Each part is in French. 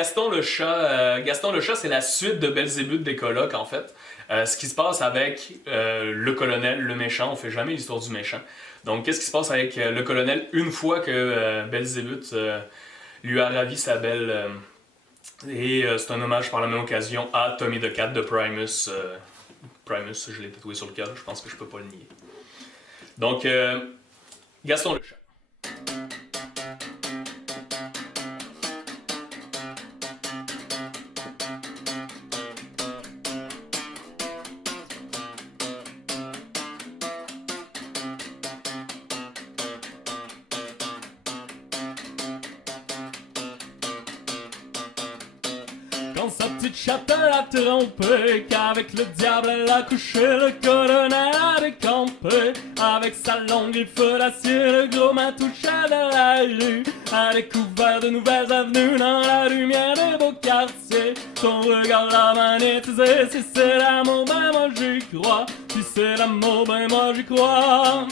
Gaston le chat, c'est la suite de Belzébuth des colocs, en fait. Ce qui se passe avec le colonel, le méchant, on fait jamais l'histoire du méchant. Donc, qu'est-ce qui se passe avec le colonel une fois que Belzébuth lui a ravi sa belle... et c'est un hommage par la même occasion à Tommy the Cat de Primus. Primus, je l'ai tatoué sur le cœur, je pense que je peux pas le nier. Donc, Gaston le chat. Quand sa petite chatte l'a trompé, qu'avec le diable elle a couché, le colonel a décampé. Avec sa longue griffe d'acier, le gros matoucha de la rue a découvert de nouvelles avenues dans la lumière des beaux quartiers. Son regard l'a magnétisé, si c'est l'amour, ben moi j'y crois. Si c'est l'amour, ben moi j'y crois.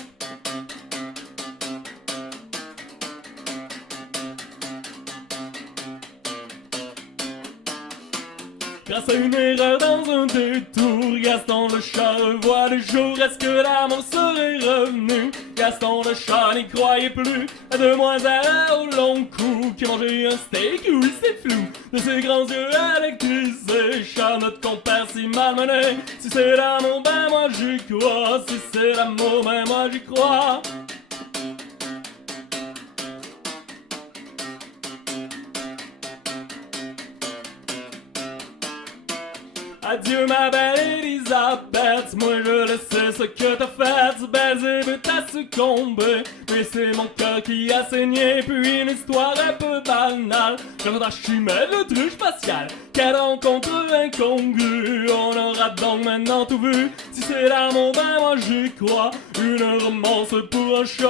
Grâce à une erreur dans un détour, Gaston le chat revoit le jour. Est-ce que l'amour serait revenu? Gaston le chat n'y croyait plus. La demoiselle au long cou qui mangeait un steak, oui c'est flou. De ses grands yeux électrisés, chat notre compère si malmené. Si c'est l'amour, ben moi j'y crois. Si c'est l'amour, ben moi j'y crois. Adieu ma belle Elisabeth, moi je le sais ce que t'as fait. Belzébuth a succombé, mais c'est mon cœur qui a saigné. Puis une histoire un peu banale, comme d'Archimède l'autruche spatiale. Quelle rencontre incongrue, on aura donc maintenant tout vu. Si c'est l'amour, ben moi j'y crois. Une romance pour un chat.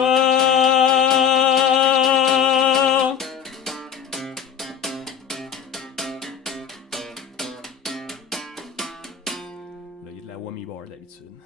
Whammy bar d'habitude.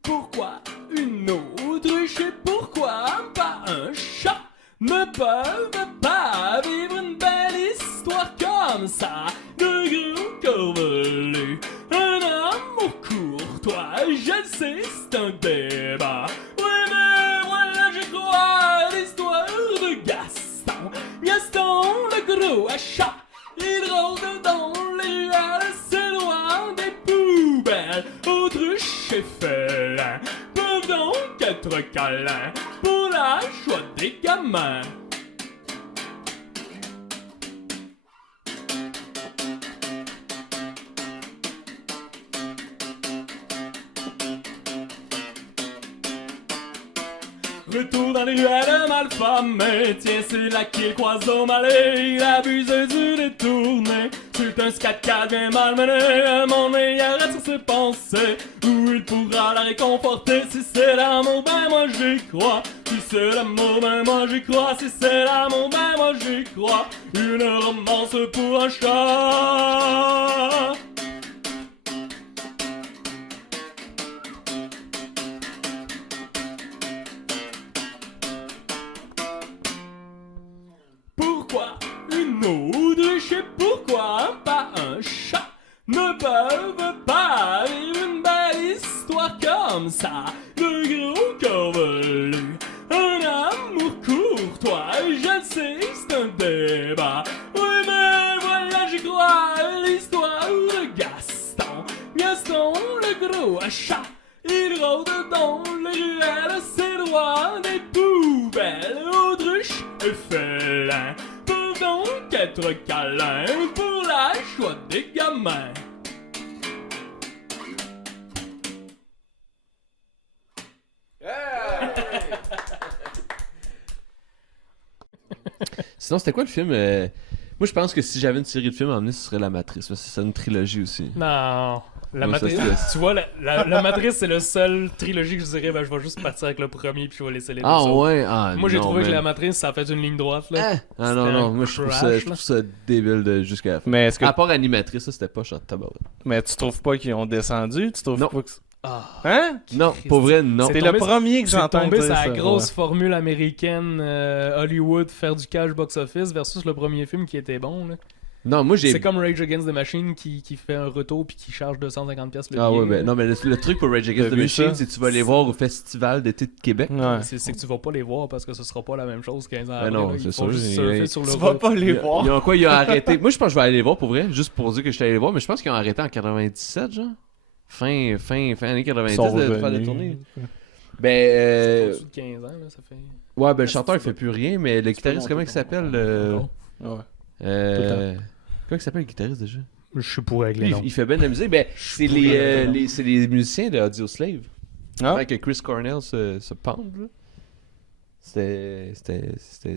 Pourquoi une autruche et pourquoi pas un chat ne peuvent pas vivre une belle histoire comme ça? De gros corps velus, un amour courtois, je le sais, c'est un débat. Oui mais voilà je crois l'histoire de Gaston. Gaston le gros chat, il rôde dans les ruelles, c'est loin des poubelles. Autruche et félin peuvent donc être câlins pour la joie des gamins. Retour dans les ruelles malfamées, tiens c'est là qu'il croise au malais. Il abuse du détourné, c'est un scat-cat bien malmené. Mon nez arrête sur ses pensées, où il pourra la réconforter. Si c'est l'amour, ben moi j'y crois. Si c'est l'amour, ben moi j'y crois. Si c'est l'amour, ben moi j'y crois. Une romance pour un chat. Pourquoi une autruche et pourquoi pas un chat ne peuvent pas vivre une belle histoire comme ça? De gros corps velus, un amour courtois, je le sais, c'est un débat. Oui mais voilà j'y crois, l'histoire de Gaston. Gaston le gros chat, il rôde dans les ruelles, c'est loin des poubelles. Autruche et félin peuvent donc être câlins pour la joie des gamins. Sinon, c'était quoi le film? Moi, je pense que si j'avais une série de films à emmener, ce serait La Matrice. C'est une trilogie aussi. Non, la Ouais, Matrice, ça, tu vois, la Matrice c'est le seul trilogie que je dirais, ben je vais juste partir avec le premier puis je vais laisser les deux Ah autres. ouais? Ah, Moi j'ai non, trouvé que man. la Matrice ça a fait une ligne droite là. Ah non, C'était non, un moi je trouve crash, ça débile jusqu'à la fin. Mais est-ce que À part animatrice, ça c'était pas shot tabac. mais tu trouves pas qu'ils ont descendu? Tu trouves Non. pas que... Ah. Hein? Non, pour vrai, non. T'es tombé- le premier que C'est j'entends tombé dire sur la ça, grosse ouais. formule américaine Hollywood faire du cash box-office versus le premier film qui était bon là. Non, moi j'ai. C'est comme Rage Against the Machine qui fait un retour puis qui charge 250$ le Ah ouais, billet. ben non, mais le truc pour Rage Against T'as the vu Machine, ça? c'est que tu vas les voir au Festival d'été de Québec. Ouais. C'est que tu vas pas les voir parce que ce sera pas la même chose 15 ans Ben après. non, là. Ils c'est font sûr, juste il- surfer il- sur le Tu vas pas les voir. Ils ont quoi? Ils ont arrêté. Moi, je pense que je vais aller les voir pour vrai, juste pour dire que je suis allé les voir, mais je pense qu'ils ont arrêté en 97, genre. Fin année 90 Ils sont de faire des revenus. tournées. C'est Ben, au-dessus de 15 ans, là, ça fait... ouais, ben le chanteur il fait plus rien, mais le guitariste, monter comment il ton- s'appelle Non. Ouais. Comment il s'appelle le guitariste déjà? Je suis pour avec les Lui, noms. il fait bien de la musique. Ben, c'est pourri avec les noms. c'est les musiciens de Audioslave. Ah. Avant que Chris Cornell se pende, là. C'était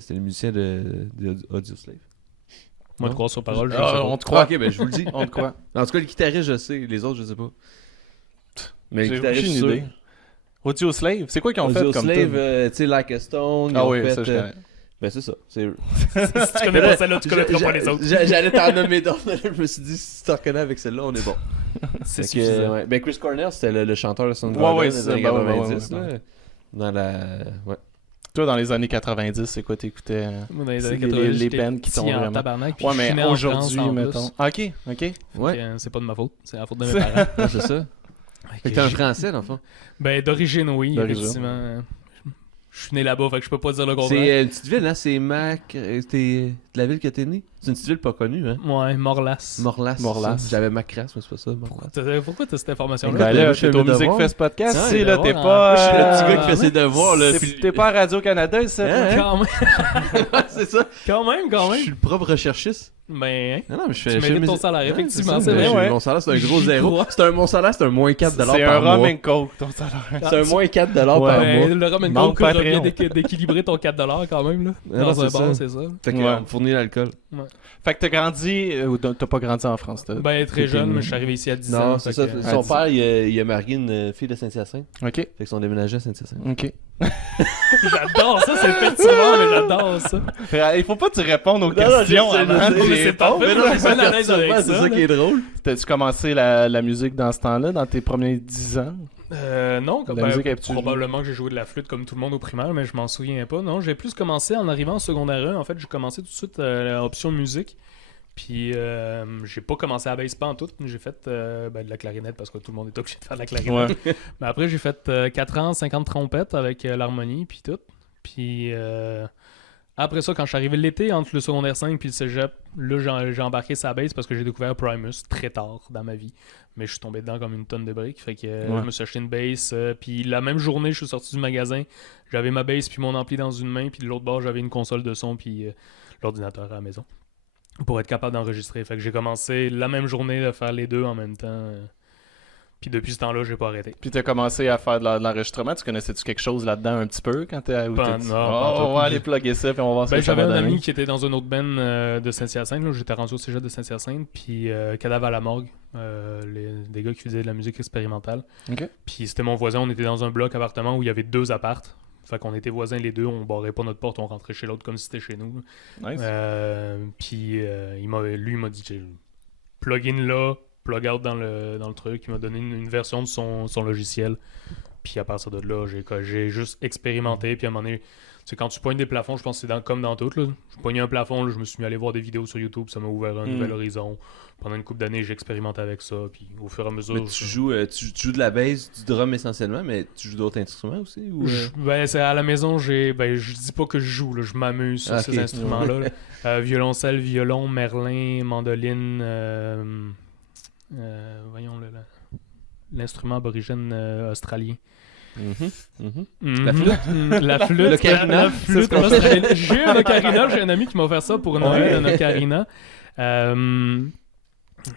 les musiciens de Audioslave. Moi, de Non? croire sur parole, je Ah, sais pas. on te croit. Ok, ben je vous le dis. On te croit. En tout cas, le guitariste, je sais. Les autres, je sais pas. Mais le J'ai guitariste, aucune sûr. idée. Audio Slave, c'est quoi qu'ils ont fait comme Audioslave, tune? tu sais, Like a Stone. Ils Ah ont oui, fait, ça je connais. ben c'est ça. Si tu connais pas celle-là, tu connaîtras pas les autres. J'allais t'en nommer d'autres, mais je me suis dit, si tu t'en reconnais avec celle-là, on est bon. C'est Fait que, suffisant. ouais. Ben Chris Cornell, c'était le chanteur de Soundgarden Ouais, des c'est années ça, ben ouais, 90, ouais, ouais, là. Dans la... Ouais. Toi, dans les années 90, c'est quoi t'écoutais? Moi, dans les C'est années les- 90, les j'étais bands qui petit t'ont en vraiment- tabarnak, puis Ouais, je mais suis né en France, aujourd'hui, en mettons. plus. Ok. Fait Ouais. que, c'est pas de ma faute, c'est la faute de mes parents. Ouais, c'est ça. Fait que t'es un français, dans le fond. Ben, d'origine, oui, D'origine. effectivement. Je suis né là-bas, fait que je peux pas dire le C'est contraire. une petite ville, hein? C'est Mac... T'es de la ville que t'es né? C'est une petite ville pas connue, hein? Ouais, Morlas. Morlas. c'est Morlas. ça. J'avais Macras, mais c'est pas ça, Morlas. Pourquoi t'as cette information-là? Ben moi, là, je suis t'es un au Music devoir. Fest Podcast, Ouais, c'est là, devoir, t'es hein. pas... Moi, je suis le petit Ah, gars qui fait ses devoirs, là. T'es- puis- T'es pas à Radio-Canada, ça? Hein, hein? Quand même, c'est ça. quand même, Je quand même. suis le propre recherchiste. Ben, hein. Non, non, mais je fais... Tu je fais mérites ton mes- salaire, Ouais, effectivement, ça, c'est mais vrai, j'ai- ouais. Mon salaire, c'est un gros J'y zéro. crois. Mon salaire, c'est un moins 4$ C'est par un rum mois. and coke, ton salaire. C'est un moins 4$ par Ben, mois. le Roman Manque Coke revient Patreon. d'équilibrer ton 4$ quand même, là. Ah non, Dans un c'est bar, ça. c'est ça. Fait Ouais. qu'on me fournit l'alcool. Fait que t'as grandi, ou t'as pas grandi en France? Ben, très t'es jeune, né. mais je suis arrivé ici à 10 ans. Non, c'est fait ça. que- Son père, il a marié une fille de Saint-Hyacinthe. Ok, Fait qu'ils sont déménagés à Saint-Hyacinthe. ok. J'adore ça, c'est fait souvent, mais j'adore ça. Il faut pas que tu répondes aux Non, non, questions je sais, avant. je sais. Mais c'est parfait, Mais non, là, mais je suis bien à l'aise c'est avec ça, ça, c'est ça là. qui est drôle. T'as-tu commencé la musique dans ce temps-là, dans tes premiers 10 ans? Non, La musique, elle, tu probablement que j'ai joué de la flûte comme tout le monde au primaire, mais je m'en souviens pas. Non, j'ai plus commencé en arrivant en secondaire 1. En fait, j'ai commencé tout de suite l'option musique. Puis, j'ai pas commencé à bass pas en tout. J'ai fait de la clarinette parce que tout le monde est obligé de faire de la clarinette. Ouais. Mais après, j'ai fait 4 ans, 50 trompettes avec l'harmonie, puis tout. Puis, après ça, quand je suis arrivé l'été, entre le secondaire 5 puis le cégep, là, j'ai embarqué sa bass parce que j'ai découvert Primus très tard dans ma vie. Mais je suis tombé dedans comme une tonne de briques. Fait que Ouais. je me suis acheté une bass. Puis la même journée, je suis sorti du magasin. J'avais ma bass puis mon ampli dans une main. Puis de l'autre bord, j'avais une console de son puis l'ordinateur à la maison. Pour être capable d'enregistrer. Fait que j'ai commencé la même journée à faire les deux en même temps. Puis depuis ce temps-là, j'ai pas arrêté. Puis t'as commencé à faire de l'enregistrement. Tu connaissais-tu quelque chose là-dedans un petit peu quand t'es... Pas- non, pas on tout. va aller plugger ça, puis on va voir ce Ben, que ça j'avais va un donner. ami qui était dans un autre band de Saint-Hyacinthe. Là. J'étais rendu au cégep de Saint-Hyacinthe. Puis Cadavre à la morgue. Des gars qui faisaient de la musique expérimentale. Ok. Puis c'était mon voisin. On était dans un bloc appartement où il y avait 2 appartes. Fait qu'on était voisins les deux. On barrait pas notre porte. On rentrait chez l'autre comme si c'était chez nous. Nice. Puis il m'a dit plug in là, plug out dans le truc. Il m'a donné une version de son logiciel. Puis à partir de là, j'ai juste expérimenté. Puis à un moment donné, c'est quand tu pognes des plafonds, je pense que c'est comme dans tout. Là. Je pognais un plafond, là, je me suis mis à aller voir des vidéos sur YouTube. Ça m'a ouvert un nouvel horizon. Pendant une couple d'années, j'ai expérimenté avec ça. Puis au fur et à mesure. Mais tu joues de la bass, du drum essentiellement, mais tu joues d'autres instruments aussi? Ou, Ben, c'est à la maison, je dis pas que je joue, là, je m'amuse sur Ah, ces ok. instruments-là. là. Violoncelle, violon, merlin, mandoline, voyons l'instrument aborigène australien. La flûte? La flûte. L'ocarina? La flûte C'est ce qu'on fait. australienne. J'ai un ocarina, j'ai un ami qui m'a offert ça pour Noël, un ocarina.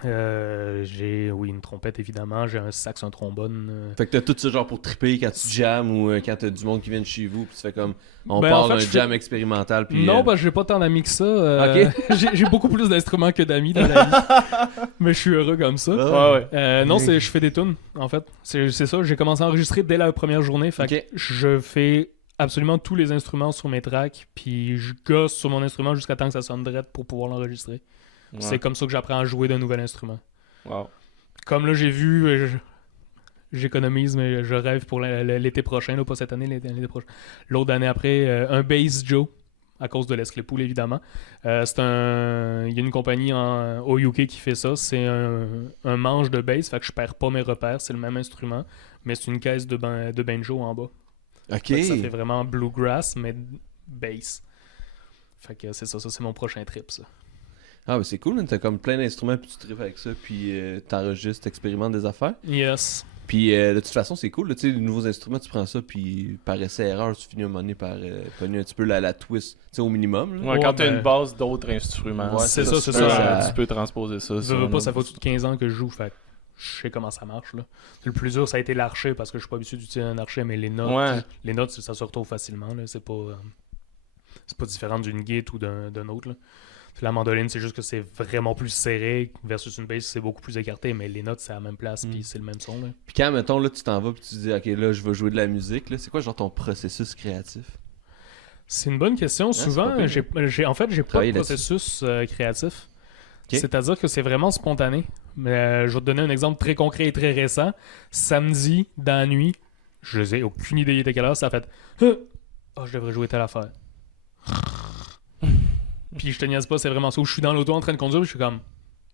J'ai une trompette évidemment, j'ai un sax, un trombone. Fait que t'as tout ce genre pour triper quand tu jammes ou quand t'as du monde qui vient de chez vous, puis tu fais comme on Ben, part en fait, d'un je fais- jam expérimental. Puis, Non, parce que j'ai pas tant d'amis que ça. Ok. J'ai beaucoup plus d'instruments que d'amis dans la vie. Mais je suis heureux comme ça. Ah. Ouais, ouais. Non, je fais des tunes, en fait. C'est ça, j'ai commencé à enregistrer dès la première journée. Fait que Ok. je fais absolument tous les instruments sur mes tracks, puis je gosse sur mon instrument jusqu'à temps que ça sonne drette pour pouvoir l'enregistrer. Ouais. C'est comme ça que j'apprends à jouer d'un nouvel instrument. Wow. Comme là, j'ai vu, j'économise, mais je rêve pour l'été prochain, là, pas cette année, l'année prochaine. L'autre année après, un Bass Joe. à cause de l'Esclaypool, évidemment. Il y a une compagnie au UK qui fait ça. C'est un manche de bass, fait que je perds pas mes repères. C'est le même instrument, mais c'est une caisse de banjo en bas. Ok. Fait que ça fait vraiment bluegrass, mais bass. Fait que c'est ça, c'est mon prochain trip, ça. Ah, mais c'est cool, hein, t'as comme plein d'instruments, puis tu tripes avec ça, puis t'enregistres, t'expérimentes des affaires. Yes. Puis de toute façon, c'est cool, là, tu sais, les nouveaux instruments, tu prends ça, puis par essai-erreur, tu finis à un moment donné par pogner un petit peu la twist, tu sais, au minimum. Là. Ouais, quand Ouais, t'as ben- une base d'autres instruments, Ouais, c'est ça, c'est tu peux, ça. tu peux transposer ça. Je veux pas, ça fait au-dessus de 15 ans que je joue, fait que je sais comment ça marche, là. Le plus dur, ça a été l'archet, parce que je suis pas habitué d'utiliser un archet, mais les notes, ça se retrouve facilement, là. C'est pas différent d'une guitare ou d'un autre, là. La mandoline, c'est juste que c'est vraiment plus serré versus une bass, c'est beaucoup plus écarté, mais les notes, c'est à la même place, puis c'est le même son. Là. Puis quand, mettons, là, tu t'en vas, puis tu dis, ok, là, je vais jouer de la musique, là, c'est quoi, genre, ton processus créatif? C'est une bonne question. Souvent, c'est pas j'ai pas de Travailler processus créatif. Ok. C'est-à-dire que c'est vraiment spontané. Mais je vais te donner un exemple très concret et très récent. Samedi, dans la nuit, je n'ai aucune idée de quelle heure, ça a fait « Oh, je devrais jouer telle affaire. » Puis je te niaise pas, c'est vraiment ça. Où je suis dans l'auto en train de conduire, puis je suis comme...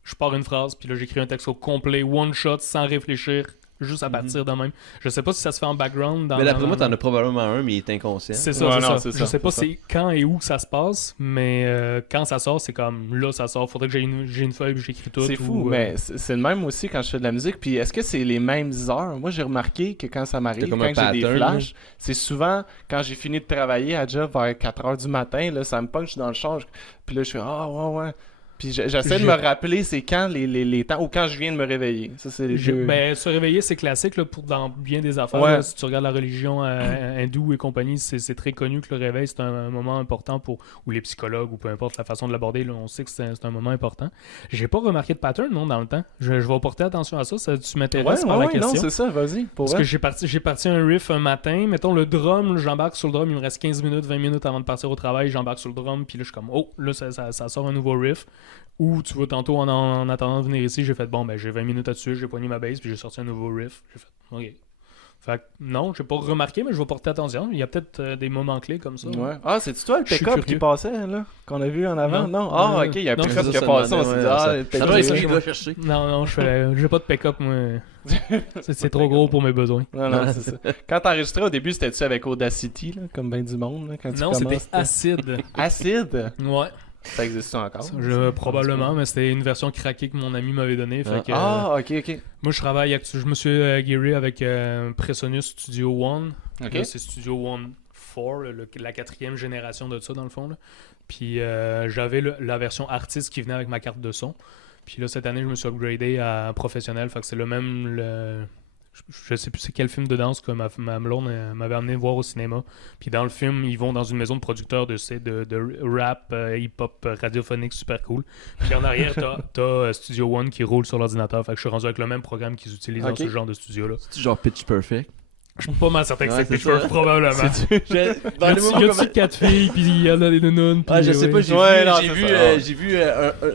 Je pars une phrase, puis là j'écris un texte au complet, one shot, sans réfléchir, juste à partir de même. Je sais pas si ça se fait en background. Mais d'après moi, t'en as probablement un, mais il est inconscient. C'est ça, Ouais, c'est non, ça. c'est Je ça, sais pas c'est ça. c'est quand et où que ça se passe, mais quand ça sort, c'est comme là ça sort. Faudrait que j'ai une feuille puis j'écris tout. C'est fou, mais c'est le même aussi quand je fais de la musique. Puis est-ce que c'est les mêmes heures? Moi, j'ai remarqué que quand ça m'arrive, T'as comme quand un j'ai des pattern, flashs, c'est souvent quand j'ai fini de travailler à job vers 4h du matin, là, ça me punch dans le change. Puis là, je suis ah ouais. Puis j'essaie de me rappeler c'est quand les temps ou quand je viens de me réveiller. Ça, c'est les deux. Ben, se réveiller, c'est classique là, pour dans bien des affaires. Ouais. Là, si tu regardes la religion hindoue et compagnie, c'est très connu que le réveil, c'est un moment important ou les psychologues, ou peu importe la façon de l'aborder, là, on sait que c'est un moment important. J'ai pas remarqué de pattern, non, dans le temps. Je vais porter attention à ça. Tu m'intéresses par la question. non, c'est ça, vas-y. Parce que j'ai parti un riff un matin. Mettons le drum, j'embarque sur le drum, il me reste 15 minutes, 20 minutes avant de partir au travail, j'embarque sur le drum, puis là je suis comme, oh, là ça sort un nouveau riff. Ou tu vois, tantôt en attendant de venir ici, j'ai fait, bon, ben j'ai 20 minutes là-dessus, j'ai poigné ma bass, puis j'ai sorti un nouveau riff. J'ai fait, ok. Fait que non, j'ai pas remarqué, mais je vais porter attention. Il y a peut-être des moments clés comme ça. Ouais. Ah, c'est-tu toi le Je suis pick-up qui curieux. passait, là, qu'on a vu en avant? Non. Non. Ah, ok, il y a un Non, pick-up c'est qui a ça, passé, on ouais, s'est dit, ouais, ah, ça- le Ça pick-up. doit être ça c'est- qu'il doit chercher. Non, j'ai pas de pick-up, moi. C'est trop gros pour mes besoins. Non, c'est ça. Quand t'enregistrais au début, c'était-tu avec Audacity, là, comme ben du monde, là, quand tu Non, commences? c'était acide. Acide? Ouais. Ça existe encore? Probablement, mais c'était une version craquée que mon ami m'avait donnée. Fait que, Ah, ok. moi, je me suis guéri avec Presonus Studio One. Ok. Là, c'est Studio One 4, la 4e génération de ça, dans le fond. Là. Puis j'avais la version artiste qui venait avec ma carte de son. Puis là, cette année, je me suis upgradé à professionnel. Fait que c'est le même... Je sais plus c'est quel film de danse que ma blonde m'avait amené voir au cinéma. Puis dans le film, ils vont dans une maison de producteurs de rap, hip-hop radiophonique super cool. Puis en arrière, t'as Studio One qui roule sur l'ordinateur. Fait que je suis rendu avec le même programme qu'ils utilisent dans Ok. ce genre de studio-là. C'est genre Pitch Perfect. Je suis pas mal certain que Ouais, c'est c'est Pitchfork, ça. probablement. Dans les moments Y comme- a-tu 4 filles, puis il y en a des nounounes. Ah, je sais pas, Ouais, non, c'est ça. j'ai vu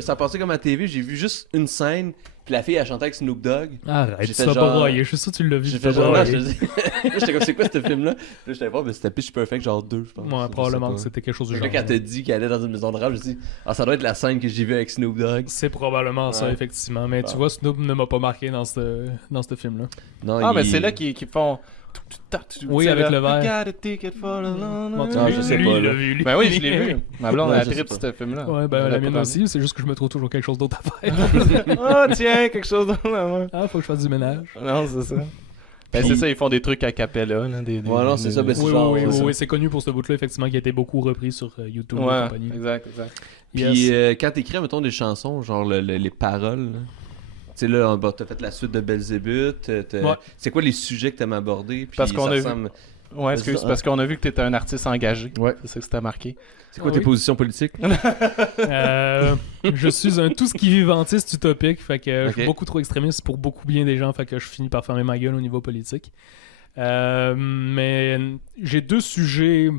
ça passait comme à TV, j'ai vu juste une scène, puis la fille elle chantait avec Snoop Dogg. Arrête, J'ai tu fait vas genre- pas broyer. Je suis sûr que tu l'as vu. J'ai tu fait vas genre, broyer. là, j'étais comme, c'est quoi ce film-là? Là, j'étais voir, mais c'était Pitch Perfect, genre 2, je pense. Ouais, Je probablement sais que pas. c'était quelque chose du Là, genre. quand t'as dit qu'elle allait dans une maison de rap, je me suis dit, ah, ça doit être la scène que j'ai vue avec Snoop Dogg. C'est probablement ça, Ouais. effectivement. Mais tu Bon. vois, Snoop ne m'a pas marqué dans ce film-là. Non, Ah, il- mais c'est là qu'ils font... Oui, Tu sais, avec là, le verre. You got a ticket for the Bon, Ah, je sais lui, pas, il là. l'a vu. lui. Ben oui, je l'ai vu. Ma blonde Ouais, a je sais trippé pas. ce film-là. Ouais, ben Elle la a mienne pas aussi. C'est juste que je me trouve toujours quelque chose d'autre à faire. Ah, tiens, quelque chose d'autre. Ouais. Ah, faut que je fasse du ménage. Non, c'est ça. Ben, Puis- c'est ça, ils font des trucs a cappella. Là, des, Ouais, non, c'est ça, ben, c'est Oui, genre, oui, c'est oui, ça. oui, c'est connu pour ce bout-là, effectivement, qui a été beaucoup repris sur YouTube et Ouais, compagnie. exact. Puis Yes. quand t'écris, mettons, des chansons, genre les paroles, là. Tu sais, là, t'as fait la suite de Belzébuth. Ouais. C'est quoi les sujets que t'aimes aborder? Puis Parce qu'on ça a vu- ressemble- Ouais, excuse, ça, parce qu'on a vu que t'étais un artiste engagé. Ouais. C'est ça que c'était marqué. C'est quoi Ah tes oui. positions politiques? Je suis un tout ce qui vivantiste utopique, fait que je suis Ok. beaucoup trop extrémiste pour beaucoup bien des gens, fait que je finis par fermer ma gueule au niveau politique. Mais j'ai deux sujets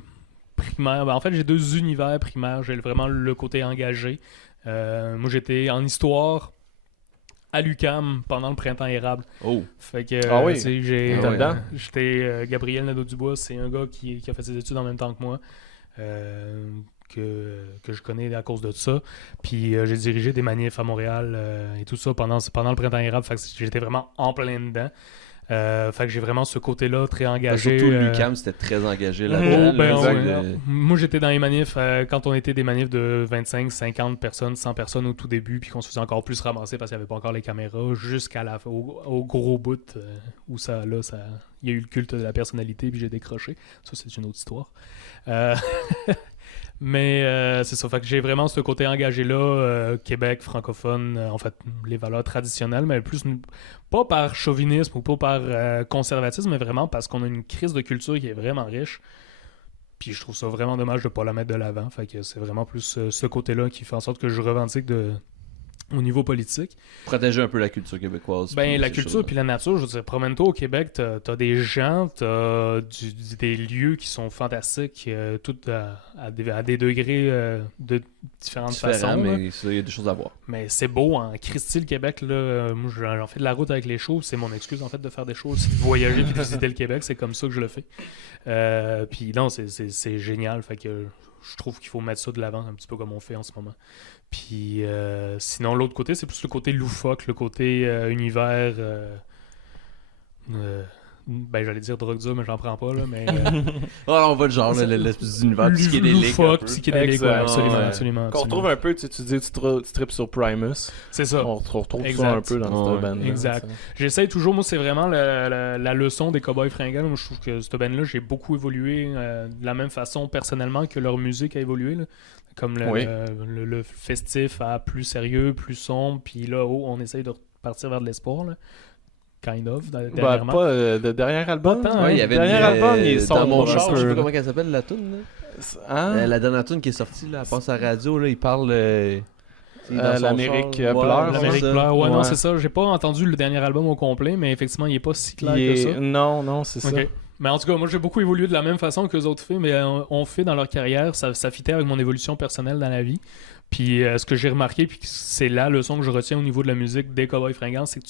primaires. Ben, en fait, j'ai deux univers primaires. J'ai vraiment le côté engagé. Moi, j'étais en histoire à l'UQAM pendant le printemps érable. Oh. Fait que, Ah oui? tu sais, j'ai, Ah ouais. dedans? j'étais Gabriel Nadeau-Dubois, c'est un gars qui a fait ses études en même temps que moi. que je connais à cause de ça. Puis j'ai dirigé des manifs à Montréal et tout ça pendant le printemps érable. Fait que j'étais vraiment en plein dedans. Fait que j'ai vraiment ce côté-là très engagé. Surtout l'UQAM, c'était très engagé là-dedans. Oh, ben, là, ouais. Moi, j'étais dans les manifs quand on était des manifs de 25, 50 personnes, 100 personnes au tout début, puis qu'on se faisait encore plus ramasser parce qu'il n'y avait pas encore les caméras, jusqu'à au gros bout où il y a eu le culte de la personnalité, puis j'ai décroché. Ça, c'est une autre histoire. Mais c'est ça, fait que j'ai vraiment ce côté engagé-là, Québec, francophone, en fait, les valeurs traditionnelles, mais plus pas par chauvinisme ou pas par conservatisme, mais vraiment parce qu'on a une crise de culture qui est vraiment riche. Puis je trouve ça vraiment dommage de ne pas la mettre de l'avant. Fait que c'est vraiment plus ce côté-là qui fait en sorte que je revendique au niveau politique. Protéger un peu la culture québécoise. Ben, la culture puis la nature, je veux dire, promène-toi au Québec, t'as des gens, des lieux qui sont fantastiques, tout à des degrés de différentes façons. Mais il y a des choses à voir. Mais c'est beau, en Christie, le Québec, là, moi j'en fais de la route avec les shows, c'est mon excuse en fait de faire des shows, c'est de voyager puis de visiter le Québec, c'est comme ça que je le fais. Puis non, c'est génial, fait que je trouve qu'il faut mettre ça de l'avant un petit peu comme on fait en ce moment. Puis sinon, l'autre côté, c'est plus le côté loufoque, le côté univers. Ben, j'allais dire drogue dure, mais j'en prends pas, là. Mais. On va le genre, l'espèce d'univers psychédélique. Loufoque, psychédélique, ouais, absolument. Qu'on retrouve un peu, tu dis, tu tripes sur Primus. C'est ça. On retrouve ça un peu dans cette band. Exact. J'essaye toujours, moi, c'est vraiment la leçon des Cowboys Fringants. Moi, je trouve que cette band-là, j'ai beaucoup évolué de la même façon personnellement que leur musique a évolué, là. Comme le festif à plus sérieux, plus sombre, puis là, on essaye de repartir vers de l'espoir, là. Kind of, dernièrement. Pas de dernier album. Il y avait dernier album, il est dans mon sombre, char, je sais pas comment elle s'appelle la toune. La dernière toune qui est sortie, là, elle passe à la radio, là, il parle. L'Amérique pleure. L'Amérique pleure, ouais, non, c'est ça. J'ai pas entendu le dernier album au complet, mais effectivement, il est pas si clair que ça. Non, c'est ça. Mais en tout cas, moi j'ai beaucoup évolué de la même façon que les autres filles, mais on fait dans leur carrière, ça fitait avec mon évolution personnelle dans la vie. Puis ce que j'ai remarqué, puis c'est la leçon que je retiens au niveau de la musique des Cowboys Fringants, c'est que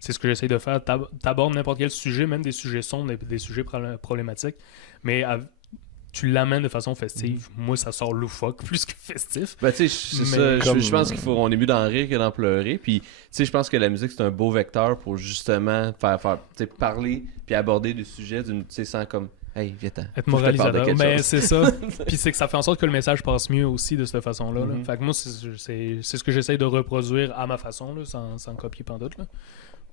c'est ce que j'essaie de faire. T'abordes n'importe quel sujet, même des sujets sombres, des sujets problématiques, mais tu l'amènes de façon festive. Moi, ça sort loufoque plus que festif. Ben, tu sais, c'est ça. Je pense qu'il faut. On est mieux d'en rire que d'en pleurer. Puis, tu sais, je pense que la musique, c'est un beau vecteur pour justement faire parler puis aborder des sujets sans comme. Hey, viens-t'en. Être moralisateur. Mais c'est ça. Puis c'est que ça fait en sorte que le message passe mieux aussi de cette façon-là. Là. Fait que moi, c'est ce que j'essaye de reproduire à ma façon, là, sans copier pantoute. Là.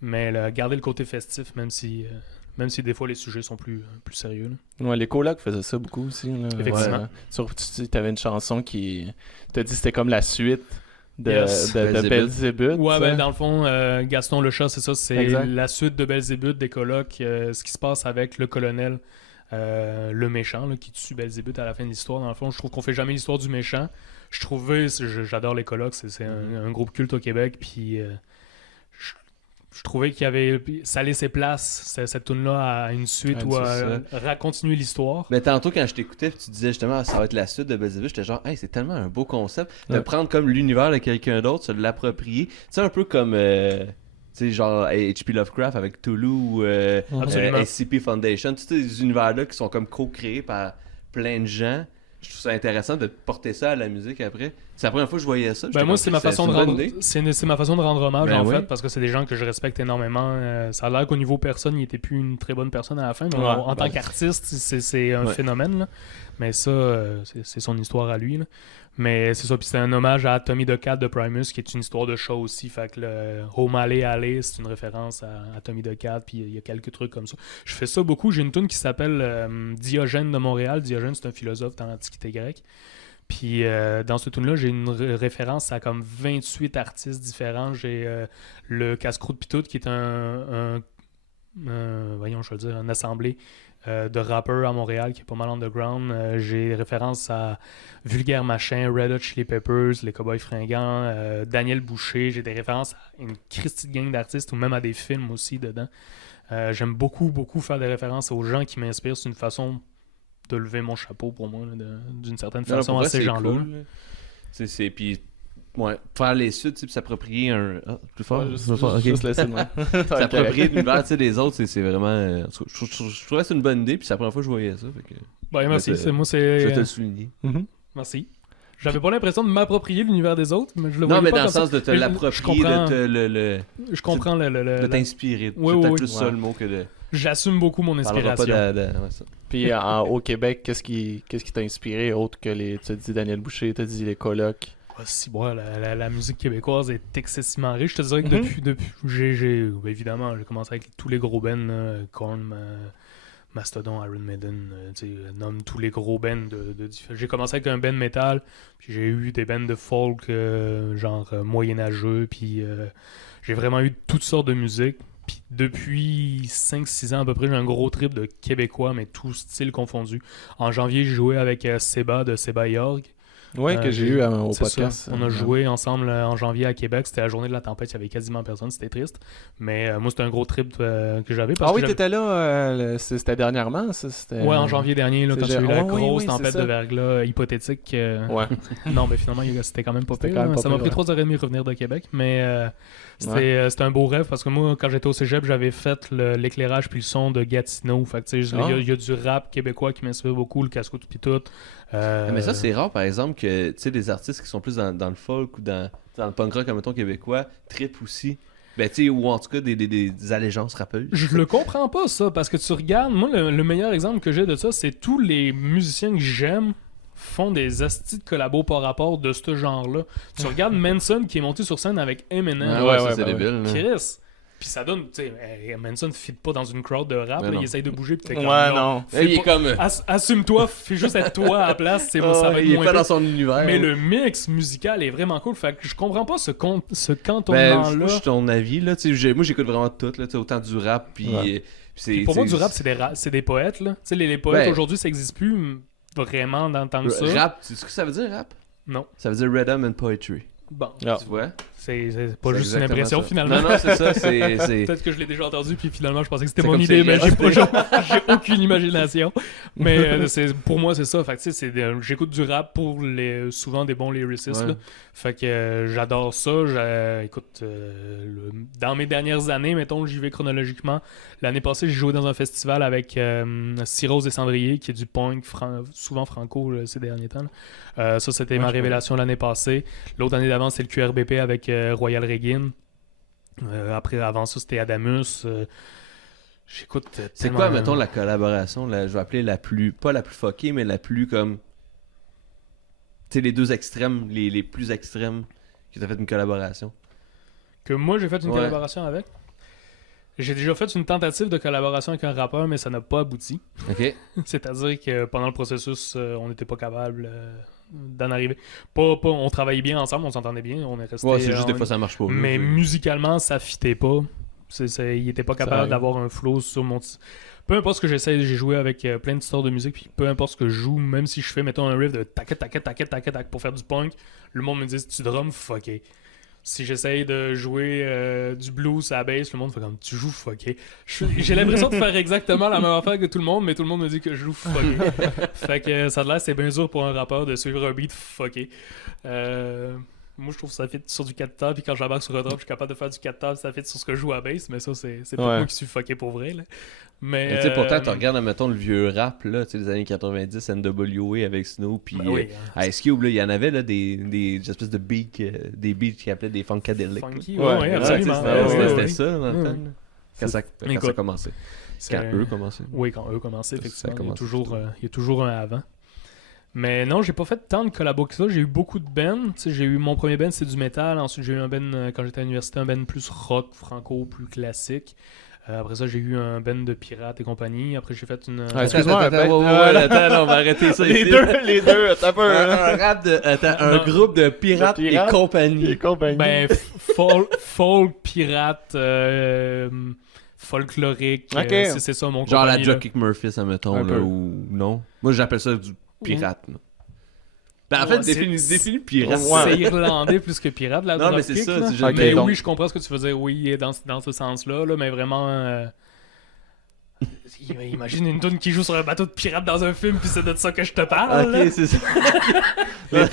Mais garder le côté festif, même si des fois les sujets sont plus sérieux. Là. Ouais, les colocs faisaient ça beaucoup aussi. Là. Effectivement. Tu avais une chanson qui t'a dit que c'était comme la suite de Belzébuth. Ouais, ben dans le fond, Gaston Le Chat, c'est ça, c'est la suite de Belzébuth des colocs. Ce qui se passe avec le colonel, le méchant, là, qui tue Belzébuth à la fin de l'histoire. Dans le fond, je trouve qu'on fait jamais l'histoire du méchant. J'adore les colocs, c'est un groupe culte au Québec, puis je trouvais ça laissait place, cette tune-là, à une suite ou à continuer l'histoire. Mais tantôt, quand je t'écoutais, tu disais justement, ça va être la suite de Belzébuth, j'étais genre, hey, c'est tellement un beau concept de prendre comme l'univers de quelqu'un d'autre, se l'approprier. C'est un peu comme, tu sais, genre H.P. Lovecraft avec Toulouse ou SCP Foundation, tous ces univers-là qui sont comme co-créés par plein de gens. Je trouve ça intéressant de porter ça à la musique après. C'est la première fois que je voyais ça. Ben moi, c'est ma façon de rendre hommage, en fait, parce que c'est des gens que je respecte énormément. Ça a l'air qu'au niveau personne, il était plus une très bonne personne à la fin, mais en tant qu'artiste, c'est un phénomène. Là. Mais ça, c'est son histoire à lui. Là. Mais c'est ça, puis c'est un hommage à Tommy the Cat de Primus, qui est une histoire de chat aussi. Fait que le Home Alley, c'est une référence à Tommy the Cat, puis il y a quelques trucs comme ça. Je fais ça beaucoup. J'ai une tune qui s'appelle Diogène de Montréal. Diogène, c'est un philosophe dans l'Antiquité grecque. Puis dans ce tune-là, j'ai une référence à comme 28 artistes différents. J'ai le Casse-Croûte Pitoute, qui est voyons, je vais le dire, une assemblée de rappeurs à Montréal qui est pas mal underground. J'ai référence à Vulgaire Machin, Red Hot Chili Peppers, les Cowboys Fringants, Daniel Boucher. J'ai des références à une Christie de gang d'artistes ou même à des films aussi dedans. J'aime beaucoup faire des références aux gens qui m'inspirent. C'est une façon de lever mon chapeau pour moi, là, d'une certaine façon à ces gens-là. Cool. Puis faire les suites, puis s'approprier plus fort. Juste laisser moi. S'approprier l'univers des autres, c'est vraiment. Je trouvais que c'est une bonne idée, puis c'est la première fois que je voyais ça. Fait que... Ben, merci. Je vais te le souligner. Merci. J'avais pas l'impression de m'approprier l'univers des autres, mais je le Non, voyais mais pas dans le comme sens de te Mais je l'approprier, comprends. de te Je comprends de t'inspirer. Oui, C'est peut-être oui, plus oui. ça le mot que de... J'assume beaucoup mon On parlera pas inspiration. ouais, ça. Puis au Québec, qu'est-ce qui t'a inspiré autre que tu as dit Daniel Boucher, tu as dit les colocs? Ah, si, bon, la musique québécoise est excessivement riche. Je te dirais que Mhm. depuis évidemment, j'ai commencé avec tous les gros bands, Korn, Mastodon, Iron Maiden, tu sais, nomme tous les gros bands j'ai commencé avec un band metal, puis j'ai eu des bands de folk, moyenâgeux, puis j'ai vraiment eu toutes sortes de musique. Puis depuis 5-6 ans à peu près, j'ai un gros trip de québécois, mais tout style confondu. En janvier, j'ai joué avec Seba de Seba et Org. Ouais, que j'ai eu au C'est podcast. ça. On a joué ensemble en janvier à Québec. C'était la journée de la tempête. Il y avait quasiment personne. C'était triste. Mais moi, c'était un gros trip que j'avais. Parce Ah oui, que t'étais là, c'était dernièrement, ça? ouais, en janvier dernier, là, c'est quand il y a eu la oui, grosse oui, tempête c'est ça. de verglas hypothétique. Ouais. Non, mais finalement, c'était quand même pas C'était pire. quand même Là. pas Ça m'a pire, pris ouais. 3h30 de revenir de Québec. Mais c'était un beau rêve parce que moi, quand j'étais au cégep, j'avais fait l'éclairage puis le son de Gatineau. Fait que, tu sais, il y a du rap québécois qui m'inspire beaucoup, le casse-croûte puis tout. Mais ça, c'est rare, par exemple, que tu sais, des artistes qui sont plus dans le folk ou dans le punk rock, comme mettons québécois, trip aussi. Ben, tu sais, ou en tout cas des allégeances rappeuses. Je le comprends pas, ça, parce que tu regardes, moi, le meilleur exemple que j'ai de ça, c'est tous les musiciens que j'aime font des astis de collabos par rapport de ce genre-là. Tu regardes Manson qui est monté sur scène avec Eminem. Ah Ouais, ça, ouais, c'est bah débile. là. Chris. Puis ça donne, tu sais, Manson ne fit pas dans une crowd de rap, Mais là, non. il essaye de bouger, puis t'es comme, Ouais, non. non. Fais Il est pas- comme. Assume-toi, fais juste être toi à la place, ça va être il est moins pas pire. dans son univers. Mais le mix musical est vraiment cool, fait que je comprends pas ce Ben, cantonnement-là. moi, je suis ton avis, là. Tu sais, moi, j'écoute vraiment tout, là. Tu sais, autant du rap, puis. Ouais. C'est, Puis pour moi, tu sais, du rap, c'est des poètes, là. Tu sais, les poètes, Ben- aujourd'hui, ça existe plus vraiment dans tant que ça. Rap, tu sais ce que ça veut dire, rap? Non. Ça veut dire rhythm and poetry. Bon, Ah. Tu vois? c'est pas C'est juste une exactement impression, ça. finalement. Non, non, c'est ça. C'est. Peut-être que je l'ai déjà entendu, puis finalement, je pensais que c'était C'est mon comme idée, c'est mais LGBT. j'ai aucune imagination. Mais pour moi, c'est ça. Fait que, tu sais, j'écoute du rap pour souvent des bons lyricistes. Ouais. Là. Fait que j'adore ça. Écoute, dans mes dernières années, mettons, j'y vais chronologiquement. L'année passée, j'ai joué dans un festival avec Cyrose et Cendrier, qui est du punk souvent franco ces derniers temps. Ça, c'était ma révélation l'année passée. L'autre année d'avant, c'est le QRBP avec Royal Regin. Avant ça, c'était Adamus. J'écoute. C'est quoi, mettons, la collaboration, je vais appeler la plus. Pas la plus fuckée, mais la plus comme. Tu sais, les deux extrêmes, les plus extrêmes, que t'as fait une collaboration. Que moi, j'ai fait une Ouais. collaboration avec. J'ai déjà fait une tentative de collaboration avec un rappeur, mais ça n'a pas abouti. Ok? C'est-à-dire que pendant le processus, on n'était pas capable d'en arriver. On travaillait bien ensemble, on s'entendait bien, on est resté. Ouais, c'est juste des fois ça marche pas. là. Mais musicalement, ça fitait pas. Il était pas capable arrive. d'avoir un flow sur mon. Peu importe ce que j'essaie, j'ai joué avec plein de styles de musique, puis peu importe ce que je joue, même si je fais, mettons, un riff de tac tac tac tac tac pour faire du punk, le monde me dit tu drums, fucké. Si j'essaye de jouer du blues à la bass, le monde fait comme tu joues fucké. J'ai l'impression de faire exactement la même affaire que tout le monde, mais tout le monde me dit que je joue fucké. Fait que ça a l'air, c'est bien dur pour un rappeur de suivre un beat fucké. Moi, je trouve que ça fit sur du 4 temps, puis quand j'embarque sur un drop, je suis capable de faire du 4 temps, ça fit sur ce que je joue à bass, mais ça, c'est pas Ouais. moi qui suis fucké pour vrai. Là. Mais Tu sais, pourtant, tu regardes, mettons, le vieux rap, là, tu sais, des années 90, NWA avec Snow, puis ben oui, Ice Cube, là, il y en avait, là, des espèces de beats, des beats qu'ils appelaient des funkadelics. là. funky, Ouais, ouais, ouais, absolument. C'était Ouais, ouais, c'était ouais. ça, dans le Ouais. temps, là. Quand ça Écoute, a commencé. C'est- Quand eux commençaient. Oui, quand eux commençaient, Ça effectivement. commence Il y a toujours un avant. Mais non, j'ai pas fait tant de collabos que ça. J'ai eu beaucoup de bands. Tu sais, j'ai eu mon premier band, c'est du métal. Ensuite, j'ai eu un band, quand j'étais à l'université, un band plus rock, franco, plus classique. Après ça, j'ai eu un band de pirates et compagnie. Après, j'ai fait une... Ah, excuse-moi, Attends, ouais, attends, on va arrêter ça. les ici. deux, t'as peur. Un rap de. Attends, un Non. groupe de pirates De pirates? et compagnie. Les compagnies. Ben, folk, pirate, folklorique. Ok. C'est ça mon Genre la compagnie, là. Dropkick Murphys, admettons, Un là, peu. ou non. Moi, j'appelle ça du pirate. là. Ben, en fait, Ouais, c'est- définis pirate. Ouais. C'est irlandais plus que pirate, la Non, mais c'est Dropkick, ça, là. c'est juste- Ok, Mais donc- oui, je comprends ce que tu veux dire. Oui, dans ce sens-là, là, mais vraiment... Imagine une tune qui joue sur un bateau de pirate dans un film, puis c'est de ça que je te parle. là. Ok, c'est ça.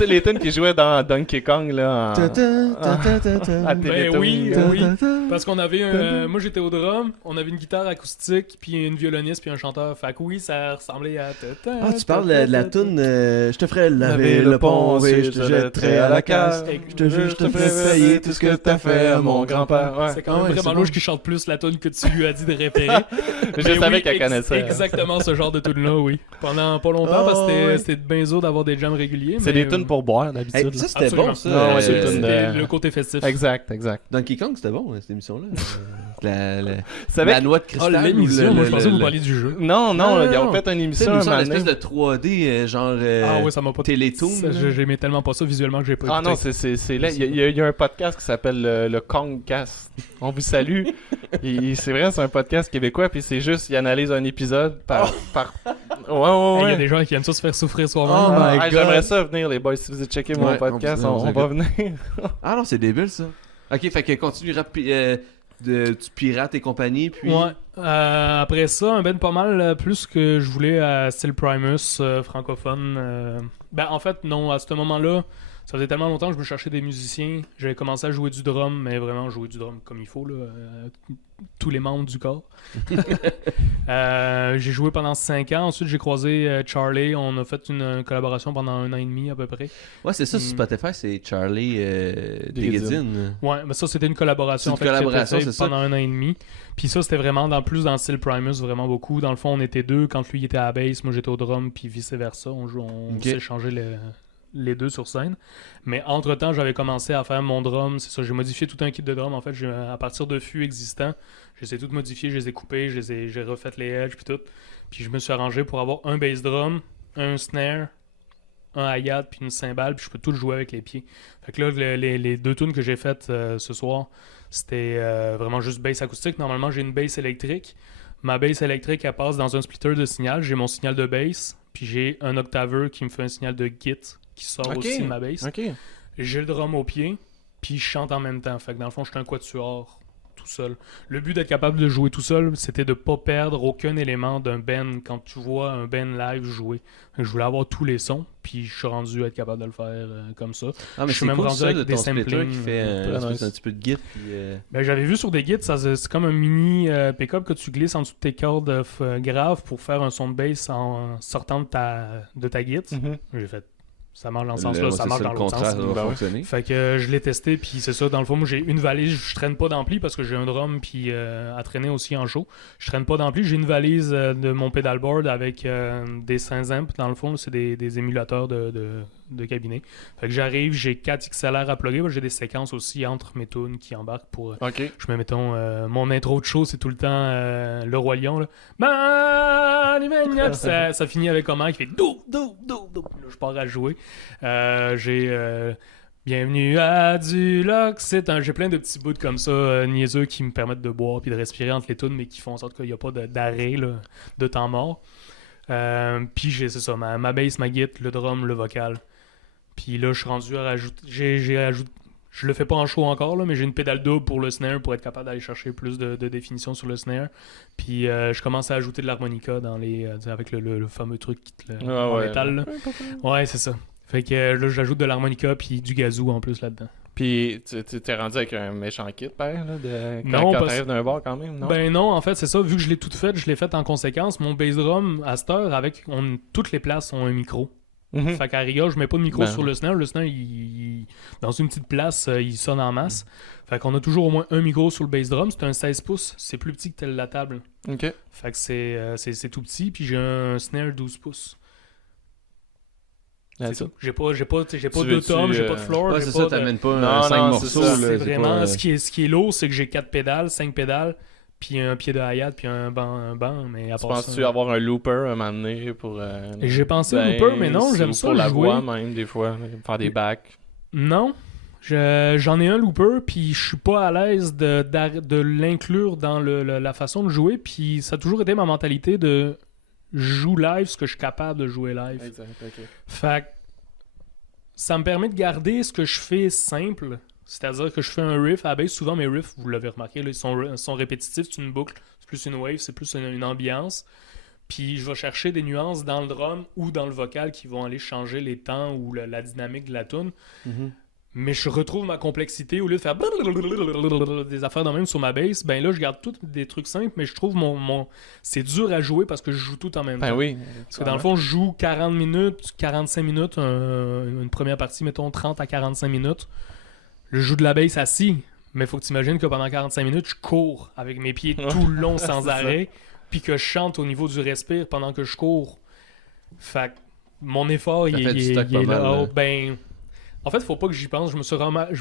Les tunes qui jouaient dans Donkey Kong, là, à Ben Télétoon. oui, oui. Parce qu'on avait moi j'étais au drum, on avait une guitare acoustique, puis une violoniste, puis un chanteur. Fait que oui, ça ressemblait à. Ah, tu parles de la toune Je te ferai laver le pont, et je te jetterai à la case. Je te jure, je te ferai payer tout ce que t'as fait à mon grand-père. Ouais. C'est quand même Ah ouais, vraiment c'est louche bon. qui chante plus la tune que tu lui as dit de repérer. Je Ben savais oui, qu'elle connaissait. Exactement ce genre de tune-là, oui. Pendant pas longtemps, parce que c'était benzo d'avoir des jams réguliers. C'est mais, des tunes pour boire, Hey, d'habitude. ça, c'était Absolument. bon, ça. Non, ouais, C'était c'est une de- le côté festif. Exact. Donkey Kong, c'était bon, cette émission-là. la C'est avec... la noix de Ah, cristal. l'émission, moi je pensais que vous le- parliez du jeu. Non, Non, ils ont non. fait une Tu sais, émission un l'émission, moment l'espèce donné. de 3D, genre Ah ouais, ça m'a pas Télétoon. Ça, là. J'aimais tellement pas ça visuellement que j'ai pas Ah écouté. non, c'est là. Il y a un podcast qui s'appelle le Kongcast. On vous salue. C'est vrai, c'est un podcast québécois, puis c'est juste, il analyse un épisode par... Ouais, Il y ouais. a des gens qui aiment ça se faire souffrir Oh soi-même. my Ah, God. j'aimerais ça venir, les boys. Si vous avez checké mon Ouais, podcast, on on va venir. Ah non, c'est débile, ça. Ok, fait que continue tu pirates et compagnie, puis... Ouais. Après ça, un ben pas mal plus que je voulais à style Primus francophone. Ben en fait, non, à ce moment-là, ça faisait tellement longtemps que je me cherchais des musiciens. J'avais commencé à jouer du drum, mais vraiment jouer du drum comme il faut, là, tous les membres du corps. J'ai joué pendant 5 ans. Ensuite, j'ai croisé Charlie. On a fait une collaboration pendant 1 an et demi à peu près. Ouais, c'est ça, sur Spotify, c'est Charlie Degedin. Ouais, mais ça c'était une collaboration. C'est une en fait, collaboration, qui a été c'est faite pendant 1 an et demi. Puis ça c'était vraiment dans le style Primus, vraiment beaucoup. Dans le fond, on était deux. Quand lui il était à la bass, moi j'étais au drum, puis vice versa. On Ok. s'échangeait les deux sur scène. Mais entre temps, j'avais commencé à faire mon drum. C'est ça, j'ai modifié tout un kit de drum. En fait, à partir de fûts existants, je les ai tout modifiés, je les ai coupés, j'ai refait les edges puis tout. Puis je me suis arrangé pour avoir un bass drum, un snare, un hi-hat puis une cymbale, puis je peux tout le jouer avec les pieds. Fait que là, les deux tunes que j'ai faites ce soir, c'était vraiment juste bass acoustique. Normalement, j'ai une bass électrique. Ma bass électrique, elle passe dans un splitter de signal. J'ai mon signal de bass, puis j'ai un octaveur qui me fait un signal de git qui sort Ok. aussi de ma bass. Ok. J'ai le drum au pied, puis je chante en même temps. Fait que dans le fond, je suis un quatuor tout seul. Le but d'être capable de jouer tout seul, c'était de pas perdre aucun élément d'un band quand tu vois un band live jouer. Fait que je voulais avoir tous les sons, puis je suis rendu à être capable de le faire comme ça. Ah, mais Je suis c'est même cool rendu ça, avec de des ton splitter samplings, qui fait très nice. un petit peu de git, puis... Ben, j'avais vu sur des guides, c'est comme un mini pick-up que tu glisses en dessous de tes cordes graves pour faire un son de bass en sortant de ta guide. J'ai fait, ça marche dans ce sens-là, ça marche dans l'autre sens. Ça va Ben ouais. fonctionner. Fait que je l'ai testé, puis c'est ça, dans le fond, moi j'ai une valise, je traîne pas d'ampli parce que j'ai un drum, puis à traîner aussi en show. Je traîne pas d'ampli, j'ai une valise de mon pedalboard avec des synth-amps, dans le fond, c'est des émulateurs de cabinet. Fait que j'arrive, j'ai 4 XLR à plugger, j'ai des séquences aussi entre mes tunes qui embarquent pour... Ok. Je mets, mettons, mon intro de show, c'est tout le temps Le Roi Lion, là. Puis ça finit avec comment qui fait dou, dou, dou, dou. Là, je pars à jouer. J'ai Bienvenue à Duloc. J'ai plein de petits bouts comme ça, niaiseux, qui me permettent de boire puis de respirer entre les tunes, mais qui font en sorte qu'il n'y a pas d'arrêt, là, de temps mort. Puis c'est ça, ma bass, ma guitare, le drum, le vocal. Puis là, je suis rendu à rajouter... Je le fais pas en show encore, là, mais j'ai une pédale double pour le snare pour être capable d'aller chercher plus de définition sur le snare. Puis je commence à ajouter de l'harmonica dans avec le fameux truc en ouais. métal. Là. Ouais, c'est ça. Fait que là, j'ajoute de l'harmonica puis du gazou en plus là-dedans. Puis tu t'es rendu avec un méchant kit, père, là, Non, quand parce- t'arrives d'un bar quand même, non? Ben non, en fait, c'est ça. Vu que je l'ai toute faite, je l'ai faite en conséquence. Mon bass drum, à cette heure, toutes les places ont un micro. Mhm. Fait qu'à rigueur, je mets pas de micro Ben. sur le snare. Le snare, dans une petite place, il sonne en masse. Fait qu'on a toujours au moins un micro sur le bass drum. C'est un 16 pouces. C'est plus petit que telle la table. Ok. Fait que c'est tout petit. Puis j'ai un snare 12 pouces. C'est That's ça. it. J'ai pas Tu de veux-tu, tom, j'ai pas de floor. Ouais, j'ai c'est pas ça, de- t'amènes pas Non, 5 non, morceaux, c'est là. ça. C'est vraiment... pas, ce qui est lourd, c'est que j'ai 4 pédales, 5 pédales, puis un pied de hi-hat, puis un banc. Mais à Tu part penses-tu ça... avoir un looper un moment donné pour... J'ai pensé au ben, looper, mais non, j'aime ou ça pour la jouer. voix même, des fois. Faire des backs. Non. J'en ai un looper, puis je suis pas à l'aise de l'inclure dans la façon de jouer, puis ça a toujours été ma mentalité de jouer live ce que je suis capable de jouer live. Exact, ok. Fait que ça me permet de garder ce que je fais simple, c'est-à-dire que je fais un riff à la base. Souvent mes riffs, vous l'avez remarqué, là, ils sont répétitifs, c'est une boucle, plus une wave, c'est plus une ambiance. Puis je vais chercher des nuances dans le drum ou dans le vocal qui vont aller changer les temps ou la dynamique de la tune. Mais je retrouve ma complexité au lieu de faire des affaires de même sur ma bass. Ben là, je garde tout des trucs simples, mais je trouve c'est dur à jouer parce que je joue tout en même temps. Oui. Parce que dans le fond, je joue 40 minutes, 45 minutes, une première partie, mettons 30 à 45 minutes. Je joue de la bass assis, mais il faut que tu imagines que pendant 45 minutes, je cours avec mes pieds tout le long sans arrêt, puis que je chante au niveau du respire pendant que je cours. Fait que mon effort, il est là. En fait, faut pas que j'y pense. Je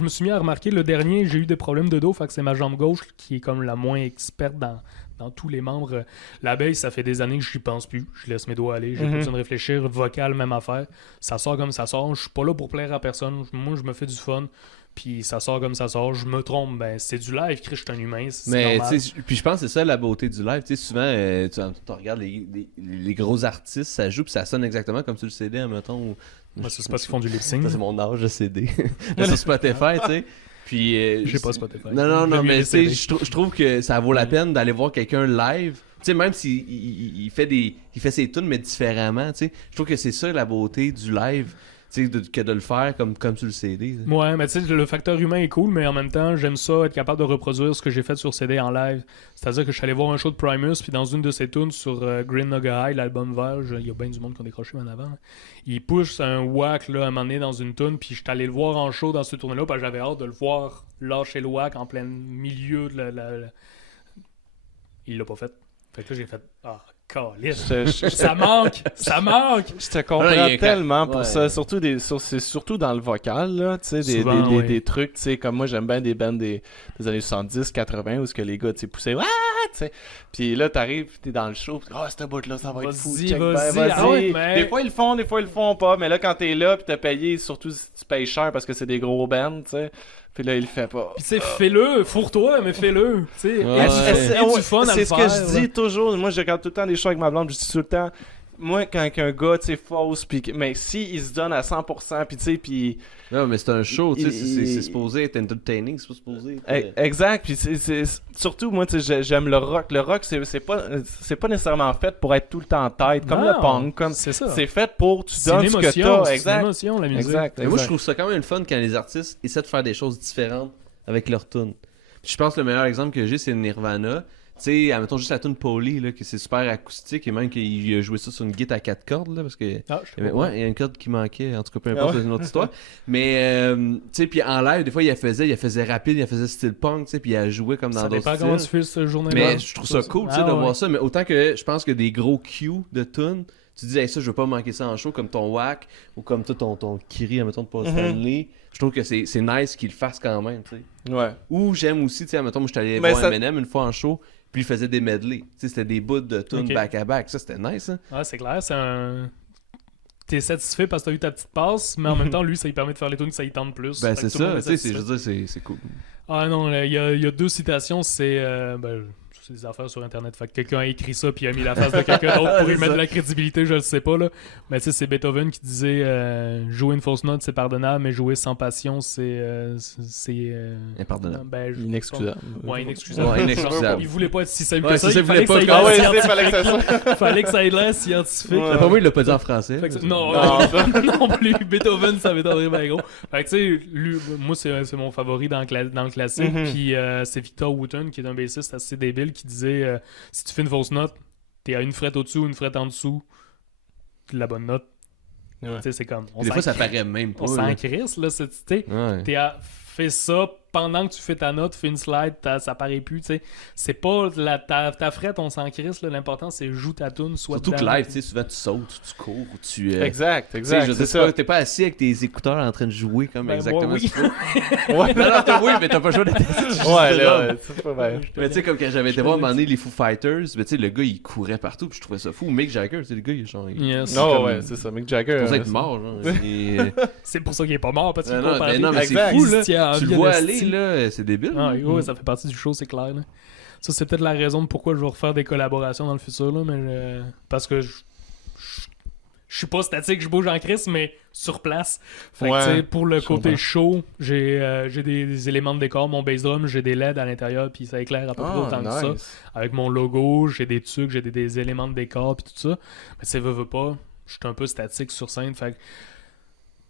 me suis mis à remarquer, le dernier, j'ai eu des problèmes de dos, fait que c'est ma jambe gauche qui est comme la moins experte dans tous les membres. La bass, ça fait des années que j'y pense plus. Je laisse mes doigts aller, j'ai pas besoin de réfléchir. Vocal, même affaire. Ça sort comme ça sort. Je suis pas là pour plaire à personne. Moi, je me fais du fun. Puis ça sort comme ça sort. Je me trompe, ben c'est du live, je suis un humain. Mais normal. puis je pense que c'est ça la beauté du live. Souvent, tu regardes les gros artistes, ça joue, puis ça sonne exactement comme sur le CD, admettons. Moi, c'est parce qu'ils font du lip sync. Ça, c'est mon âge de CD. Sur Spotify, tu sais. Puis. J'ai pas Spotify. Non, mais tu sais, je trouve que ça vaut la peine d'aller voir quelqu'un live. Tu sais, même s'il il fait ses tunes, mais différemment, tu sais. Je trouve que c'est ça la beauté du live. Que de le faire comme sur le CD. Ouais, mais tu sais, le facteur humain est cool, mais en même temps, j'aime ça, être capable de reproduire ce que j'ai fait sur CD en live. C'est-à-dire que je suis allé voir un show de Primus, puis dans une de ses tunes sur Green Naga High, l'album vert, il y a bien du monde qui ont décroché en avant. Là. Il push un whack là, à un moment donné dans une tune, puis je suis allé le voir en show dans ce tournée-là, parce que j'avais hâte de le voir lâcher le whack en plein milieu de Il l'a pas fait. Fait que là, j'ai fait ça manque! Je te comprends tellement pour ça. C'est surtout dans le vocal, là, tu sais, des trucs, tu sais, comme moi, j'aime bien des bands des années 70, 80, où ce que les gars, tu sais, poussaient, tu sais. Puis là, t'arrives, t'es dans le show, pis cette bout-là, ça va être fou. Vas-y. Des fois, ils le font pas, mais là, quand t'es là, pis t'as payé, surtout si tu payes cher parce que c'est des gros bands, tu sais. Puis là, il le fait pas. Puis tu sais, fais-le, fourre-toi, mais fais-le. Tu sais, du fun à le faire. C'est ce que je dis toujours. Moi, je regarde tout le temps des shows avec ma blonde, je dis tout le temps, moi, quand un gars, tu sais, fausse, pis, mais il se donne à 100%, puis tu sais, puis... Non, mais c'est un show, tu sais, c'est supposé être entertaining, c'est pas supposé être... Exact, puis surtout, moi, tu sais, j'aime le rock. Le rock, c'est pas nécessairement fait pour être tout le temps en tête, comme le punk, comme... C'est ça. C'est fait pour, tu donnes ce que t'as, exact. C'est une émotion, la musique. Exact. Moi, je trouve ça quand même le fun quand les artistes essaient de faire des choses différentes avec leur tune. Puis je pense que le meilleur exemple que j'ai, c'est Nirvana. Tu sais, admettons juste la tune Polly, là, que c'est super acoustique, et même qu'il a joué ça sur une guitare à 4 cordes, là, parce que... il y a une corde qui manquait, en tout cas, peu importe, c'est une autre histoire. Mais, tu sais, puis en live, des fois, il faisait rapide, il faisait style punk, tu sais, puis il a joué comme dans d'autres styles. Ça dépend comment tu fais ce journée-là. Mais je trouve ça cool, tu sais, de voir ça, mais autant que je pense que des gros cues de tunes, tu dis, hey, ça, je veux pas manquer ça en show, comme ton Wack, ou comme toi, ton Kiri, admettons, de Paul Stanley. Je trouve que c'est nice qu'il le fasse quand même, tu sais. Ouais. Ou j'aime aussi, tu sais, admettons, moi, je suis allé voir Eminem une fois en show, puis il faisait des medley. Tu sais, c'était des bouts de tunes back-à-back. Ça, c'était nice, hein? Ouais, c'est clair. T'es satisfait parce que t'as eu ta petite passe, mais en même temps, lui, ça lui permet de faire les tunes que ça lui tente plus. Ben, c'est ça. Tu sais, je veux dire, c'est cool. Ah non, il y a deux citations. C'est des affaires sur Internet. Fait que quelqu'un a écrit ça puis a mis la face de quelqu'un d'autre pour lui mettre de la crédibilité, je le sais pas, là. Mais tu sais, c'est Beethoven qui disait jouer une fausse note, c'est pardonnable, mais jouer sans passion, c'est impardonnable. Inexcusable. Ouais, inexcusable. Inexcusable. Il voulait pas être si simple que Ouais, ça. il fallait que ça ait pas. fallait que ça ait l'air scientifique. D'après moi, il l'a pas dit en français. Non, non plus. Beethoven, ça m'étonnerait bien gros. Fait que tu sais, moi, c'est mon favori dans le classique. Puis c'est Victor Wooten, qui est un bassiste assez débile, qui disait si tu fais une fausse note, t'es à une frette au-dessus ou une frette en dessous de la bonne note. Tu sais, c'est comme. Des fois, ça paraît même pas. On s'en crisse, là. T'es à fait ça pendant que tu fais ta note, fais une slide, ça paraît plus, tu sais. C'est pas ta frette, on s'en crisse, là. L'important, c'est joue ta tune, soit surtout que live, tu sais, souvent tu sautes, tu cours, ou tu... Exact. C'est ça. T'es pas assis avec tes écouteurs en train de jouer comme exactement ce qu'il faut. Ouais, non, mais t'as pas le choix d'être assis. Ouais, là, c'est pas mal. Mais tu sais, comme quand j'avais été voir à un moment donné les Foo Fighters, mais tu sais, le gars, il courait partout, puis je trouvais ça fou. Mick Jagger, tu sais, le gars, il est genre... Non, ouais, c'est ça, Mick Jagger. C'est pour ça être mort, genre. C'est pour ça qu'il est pas mort, parce qu'il non, mais c'est fou, là. Tu le vois aller, là, c'est débile. Ah, ouais, ça fait partie du show, c'est clair. Là. Ça, c'est peut-être la raison de pourquoi je vais refaire des collaborations dans le futur, là, mais parce que je suis pas statique, je bouge en crise, mais sur place. Fait que, Ouais, tu sais, pour le je côté comprends. show, j'ai des éléments de décor. Mon bass drum, j'ai des LED à l'intérieur, puis ça éclaire à peu près autant que ça. Avec mon logo, j'ai des trucs, j'ai des éléments de décor, puis tout ça. Mais tu sais, veux pas, je suis un peu statique sur scène. Fait que,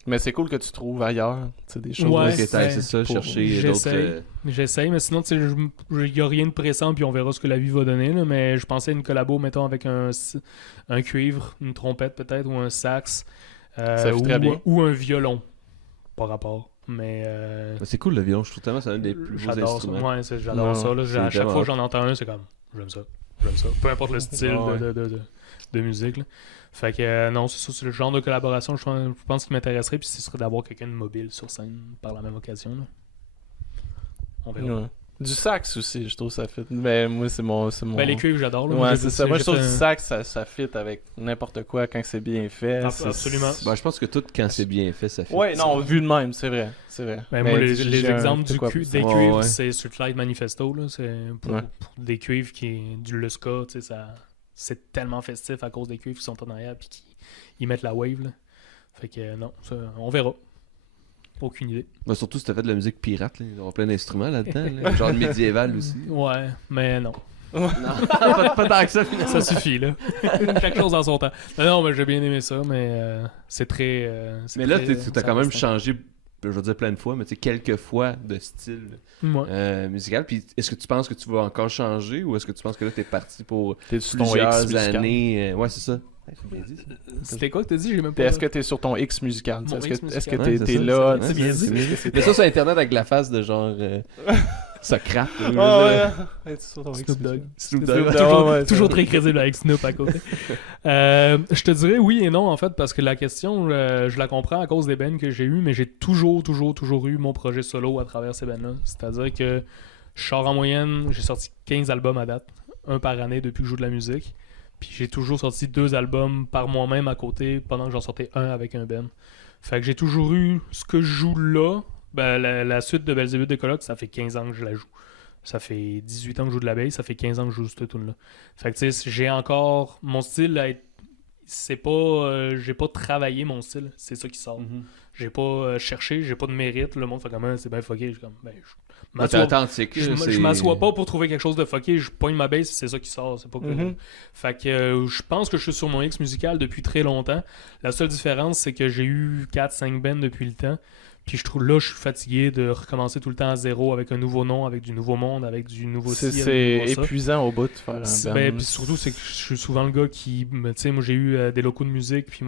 Mais c'est cool que tu trouves ailleurs, tu sais, des choses. Ouais, Ok, c'est ça, pour- chercher d'autres. j'essaye. J'essaye, mais sinon, tu sais, il n'y a rien de pressant, puis on verra ce que la vie va donner. Là, mais je pensais à une collabo, mettons, avec un cuivre, une trompette peut-être, ou un sax. Ça fait très bien. Ou un violon. Pas rapport. Mais C'est cool le violon, je trouve tellement que c'est un des plus beaux j'adore ça. instruments. Ouais, j'adore Ouais, ça. Là. c'est À chaque vraiment fois que j'en entends un, c'est comme j'aime ça. J'aime ça. Peu importe le style Ouais. de musique. Là. Fait que non, c'est ça, c'est le genre de collaboration je pense qui m'intéresserait, puis ce serait d'avoir quelqu'un de mobile sur scène par la même occasion. Là. On verra. Ouais. Du sax aussi, je trouve ça fit. Mais moi, c'est mon. Ben, les cuivres, j'adore. Là. Ouais, J'ai- c'est ça. Moi, j'ai je trouve fait du un- sax, ça fit avec n'importe quoi quand c'est bien fait. Absolument. Ben, je pense que tout, quand c'est bien fait, ça fait. Ouais, non, vu de même, c'est vrai. C'est vrai. Ben, Mais moi, les j'ai un- exemples c'est quoi, des Ouais, cuivres, ouais. c'est Streetlight Manifesto. Là. C'est pour Ouais. des cuivres qui est du Lusca. Tu sais, c'est tellement festif à cause des cuivres qui sont en arrière puis qui ils mettent la wave. Là. Fait que non, ça, on verra. Aucune idée. Ben, surtout si t'as fait de la musique pirate, là. Il y aura plein d'instruments là-dedans. Là. Genre médiéval aussi. Ouais, mais non. Non, pas tant que ça, finalement. Ça suffit, là. Chaque chose en son temps. Non, mais j'ai bien aimé ça, mais c'est très... c'est Mais là, très- t'as ça quand même reste- changé, je veux dire plein de fois, mais tu sais, quelques fois de style Ouais. musical. Puis est-ce que tu penses que tu vas encore changer ou est-ce que tu penses que là, t'es parti pour T'es sur ton X plusieurs musical. années? Ouais, c'est ça. Ouais, c'est bien dit, ça. C'était quoi que t'as dit? J'ai même pas... Est-ce que t'es sur ton X musical? Mon Est-ce X que musical. Ouais, c'est t'es ça, là? c'est tu sais, bien dit. Il y a ça sur Internet avec la face de genre Socrate. Ah ouais, t'es sur ton X Snoop Dogg. musical. Snoop Snoop Dogg. Dogg. Toujours, ouais, toujours ça. très crédible avec Snoop à côté. Je te dirais oui et non, en fait, parce que la question, je la comprends à cause des bands que j'ai eues, mais j'ai toujours eu mon projet solo à travers ces bands-là. C'est-à-dire que je sors en moyenne, j'ai sorti 15 albums à date, un par année depuis que je joue de la musique. Puis j'ai toujours sorti 2 albums par moi-même à côté pendant que j'en sortais un avec un band. Fait que j'ai toujours eu ce que je joue là. Ben, la suite de Belzébuth de Coloc, ça fait 15 ans que je la joue. Ça fait 18 ans que je joue de la bass, ça fait 15 ans que je joue cette tune-là. Fait que tu sais, j'ai encore. Mon style, c'est pas. J'ai pas travaillé mon style, c'est ça qui sort. Mhm. J'ai pas cherché, j'ai pas de mérite. Le monde fait comme c'est bien fucké. Je suis comme, ben, Ah, t'es authentique. je m'assois pas pour trouver quelque chose de fucké, je pogne ma bass, c'est ça qui sort, c'est pas que... Mhm. Fait que je pense que je suis sur mon X musical depuis très longtemps. La seule différence, c'est que j'ai eu 4-5 bands depuis le temps. Puis je trouve là, je suis fatigué de recommencer tout le temps à zéro avec un nouveau nom, avec du nouveau monde, avec du nouveau C'est ci, avec c'est du nouveau ça. épuisant au bout de faire un Ben, band. puis surtout, c'est que je suis souvent le gars qui. Tu sais, moi, j'ai eu des locaux de musique, puis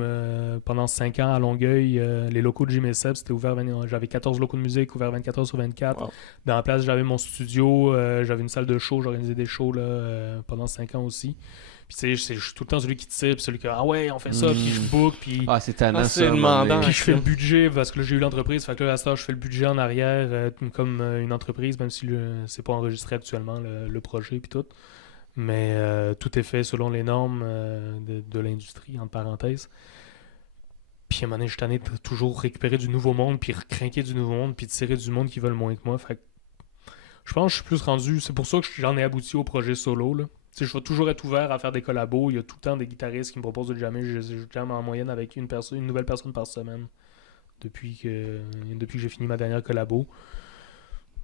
pendant 5 ans à Longueuil, les locaux de JMSEP, c'était ouvert. J'avais 14 locaux de musique, ouverts 24 heures sur 24. Wow. Dans la place, j'avais mon studio, j'avais une salle de show, j'organisais des shows là, pendant 5 ans aussi. Puis tu sais, je suis tout le temps celui qui tire, puis celui qui ah ouais, on fait ça, puis je book, puis. Ah, c'est tannant, Ah, ça. c'est à un moment demandant. donné. Puis je fais le budget parce que là j'ai eu l'entreprise, fait que là à cette heure je fais le budget en arrière comme une entreprise, même si c'est pas enregistré actuellement le projet puis tout. Mais tout est fait selon les normes de l'industrie, entre parenthèses. Puis à un moment donné, je suis tanné de toujours récupérer du nouveau monde, puis recrinquer du nouveau monde, puis tirer du monde qui veulent moins que moi. Fait que je pense que je suis plus rendu. C'est pour ça que j'en ai abouti au projet solo. Là. Tu sais, je vais toujours être ouvert à faire des collabos. Il y a tout le temps des guitaristes qui me proposent de jammer. Je jamme en moyenne avec une nouvelle personne par semaine depuis que j'ai fini ma dernière collabo.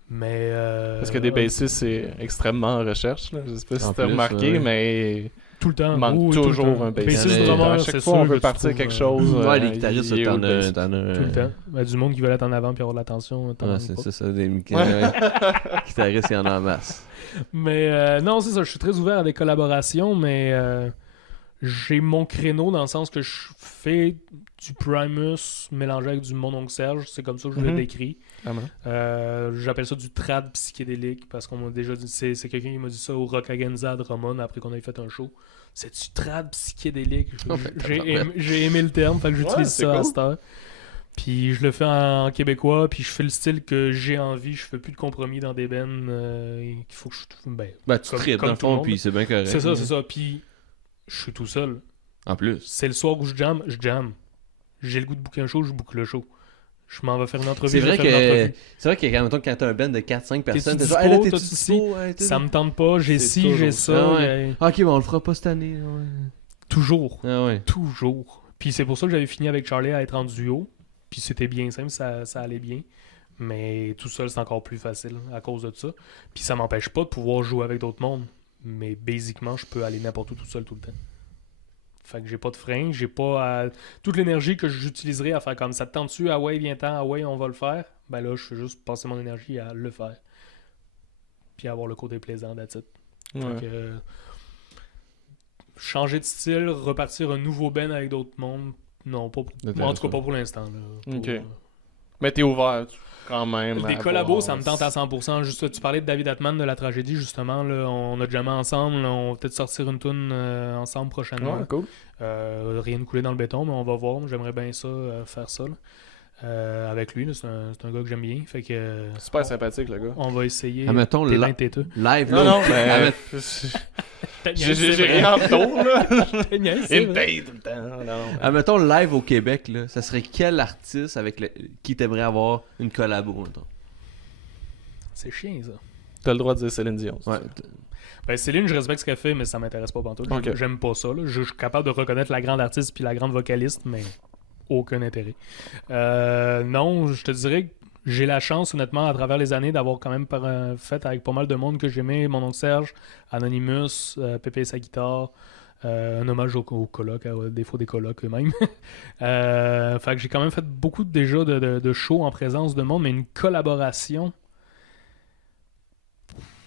Mais Parce que des bassistes, c'est extrêmement en recherche. Là. Je sais pas si En t'as plus, remarqué, ouais. mais tout le temps. il manque oui, tout le toujours temps. un bassiste. Bassiste, Il y en a- drummer, à c'est chaque sûr fois, on que veut tu partir trouves, quelque chose. Ouais, les guitaristes, il est t'en où, le as. bassiste? T'en as tout le temps. Ben, du monde qui veut être en avant puis avoir l'attention. t'en Ouais, as c'est pas. ça, ça. Des guitaristes, il y en a en masse. Mais non, c'est ça. Je suis très ouvert à des collaborations, mais j'ai mon créneau dans le sens que je fais du Primus mélangé avec du Mon Oncle Serge. C'est comme ça que je le Mhm. décris. Vraiment. J'appelle ça du trad psychédélique parce qu'on m'a déjà dit, c'est quelqu'un qui m'a dit ça au Rockagenza de Drummond après qu'on ait fait un show. C'est du trad psychédélique. Oh, ben, J'ai aimé le terme, fait que j'utilise Ouais, c'est ça à cool. cette heure. Puis je le fais en québécois, puis je fais le style que j'ai envie. Je fais plus de compromis dans des bands qu'il faut que je. Ben, Ben, tu Comme- tripes comme dans le tout le fond, monde. puis c'est bien correct. c'est ça, c'est ça. Puis je suis tout seul. En plus. C'est le soir où je jamme. J'ai le goût de booker un show, je book le show. Je m'en vais faire une entrevue. C'est je vrai fais une entrevue. que quand t'as un band de 4-5 personnes, T'es-tu t'es genre, hey, là, dispo, t'es-tu t'as-tu dispo? Ouais, t'es- Ça me tente pas, j'ai C'est ci, toujours j'ai ça. ça. Ah ouais. Ok, bon, on le fera pas cette année. Ouais. Toujours. Ah ouais. Toujours. Puis c'est pour ça que j'avais fini avec Charlie à être en duo. Puis c'était bien simple, ça allait bien. Mais tout seul, c'est encore plus facile à cause de ça. Puis ça m'empêche pas de pouvoir jouer avec d'autres mondes. Mais basiquement, je peux aller n'importe où tout seul tout le temps. Fait que j'ai pas de frein, j'ai pas toute l'énergie que j'utiliserais à faire comme ça te tente-tu, ah ouais, viens-t'en, ah ouais, on va le faire. Ben là, je fais juste passer mon énergie à le faire. Puis avoir le côté plaisant, that's it. Ouais. Fait que, changer de style, repartir un nouveau band avec d'autres mondes, non, pas pour... en tout cas pas pour l'instant. Là. Ok. Mais t'es ouvert quand même. Des à collabos, voir. ça me tente à 100%. Juste, tu parlais de David Atman de La Tragédie, justement. Là, on a jamais ensemble. Là, on va peut-être sortir une tune ensemble prochainement. Ouais, cool. Rien de coulé dans le béton, mais on va voir. J'aimerais bien ça, faire ça. Là. Avec lui, là, c'est un gars que j'aime bien. Fait que, Super sympathique, le gars. on va essayer. Admettons, T'es la- bien têteux. Live, Non, là. non, mais. Admet- J'ai rien en retour, là. C'est Une vrai. tête tout le temps. Non. Admettons, live au Québec, là, ça serait quel artiste qui t'aimerait avoir une collabo, mettons? C'est chiant, ça. T'as le droit de dire Céline Dion. Ouais. Ben, Céline, je respecte ce qu'elle fait, mais ça m'intéresse pas pantoute. Ok. J'aime pas ça. Là. Je suis capable de reconnaître la grande artiste puis la grande vocaliste, mais aucun intérêt. Non, je te dirais que j'ai la chance, honnêtement, à travers les années, d'avoir quand même fait avec pas mal de monde que j'aimais. Mon oncle Serge, Anonymous, Pépé et sa guitare, un hommage aux colocs, à défaut des colocs eux-mêmes. Fait que j'ai quand même fait beaucoup déjà de shows en présence de monde, mais une collaboration...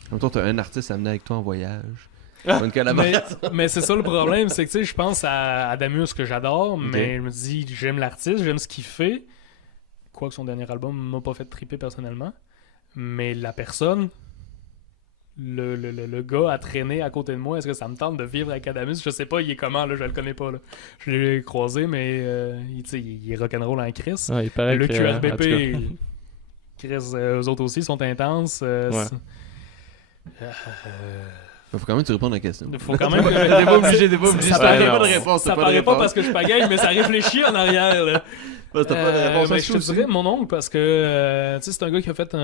Admettons, t'as un artiste amené avec toi en voyage. Une collaboration. Mais c'est ça le problème, c'est que tu sais, je pense à Adamus que j'adore, mais je me dis, j'aime l'artiste, j'aime ce qu'il fait. Quoique son dernier album m'a pas fait triper personnellement. Mais la personne, le gars a traîné à côté de moi, est-ce que ça me tente de vivre avec Adamus? Je sais pas, il est comment, là, je le connais pas. Là. Je l'ai croisé, mais tu sais, il est rock'n'roll en Chris. Ouais, il paraît Le que, QRBP, en tout cas. Chris, eux autres aussi sont intenses. Ouais. Faut quand même tu réponds à la question. Faut quand même. T'es pas obligé, t'es pas obligé. Ça T'as paraît pas non. de réponse. Ça t'as paraît pas de parce que je pagaille, mais ça réfléchit en arrière. Là. T'as pas de réponse. Ben, je te dirais mon oncle parce que tu sais, c'est un gars qui a fait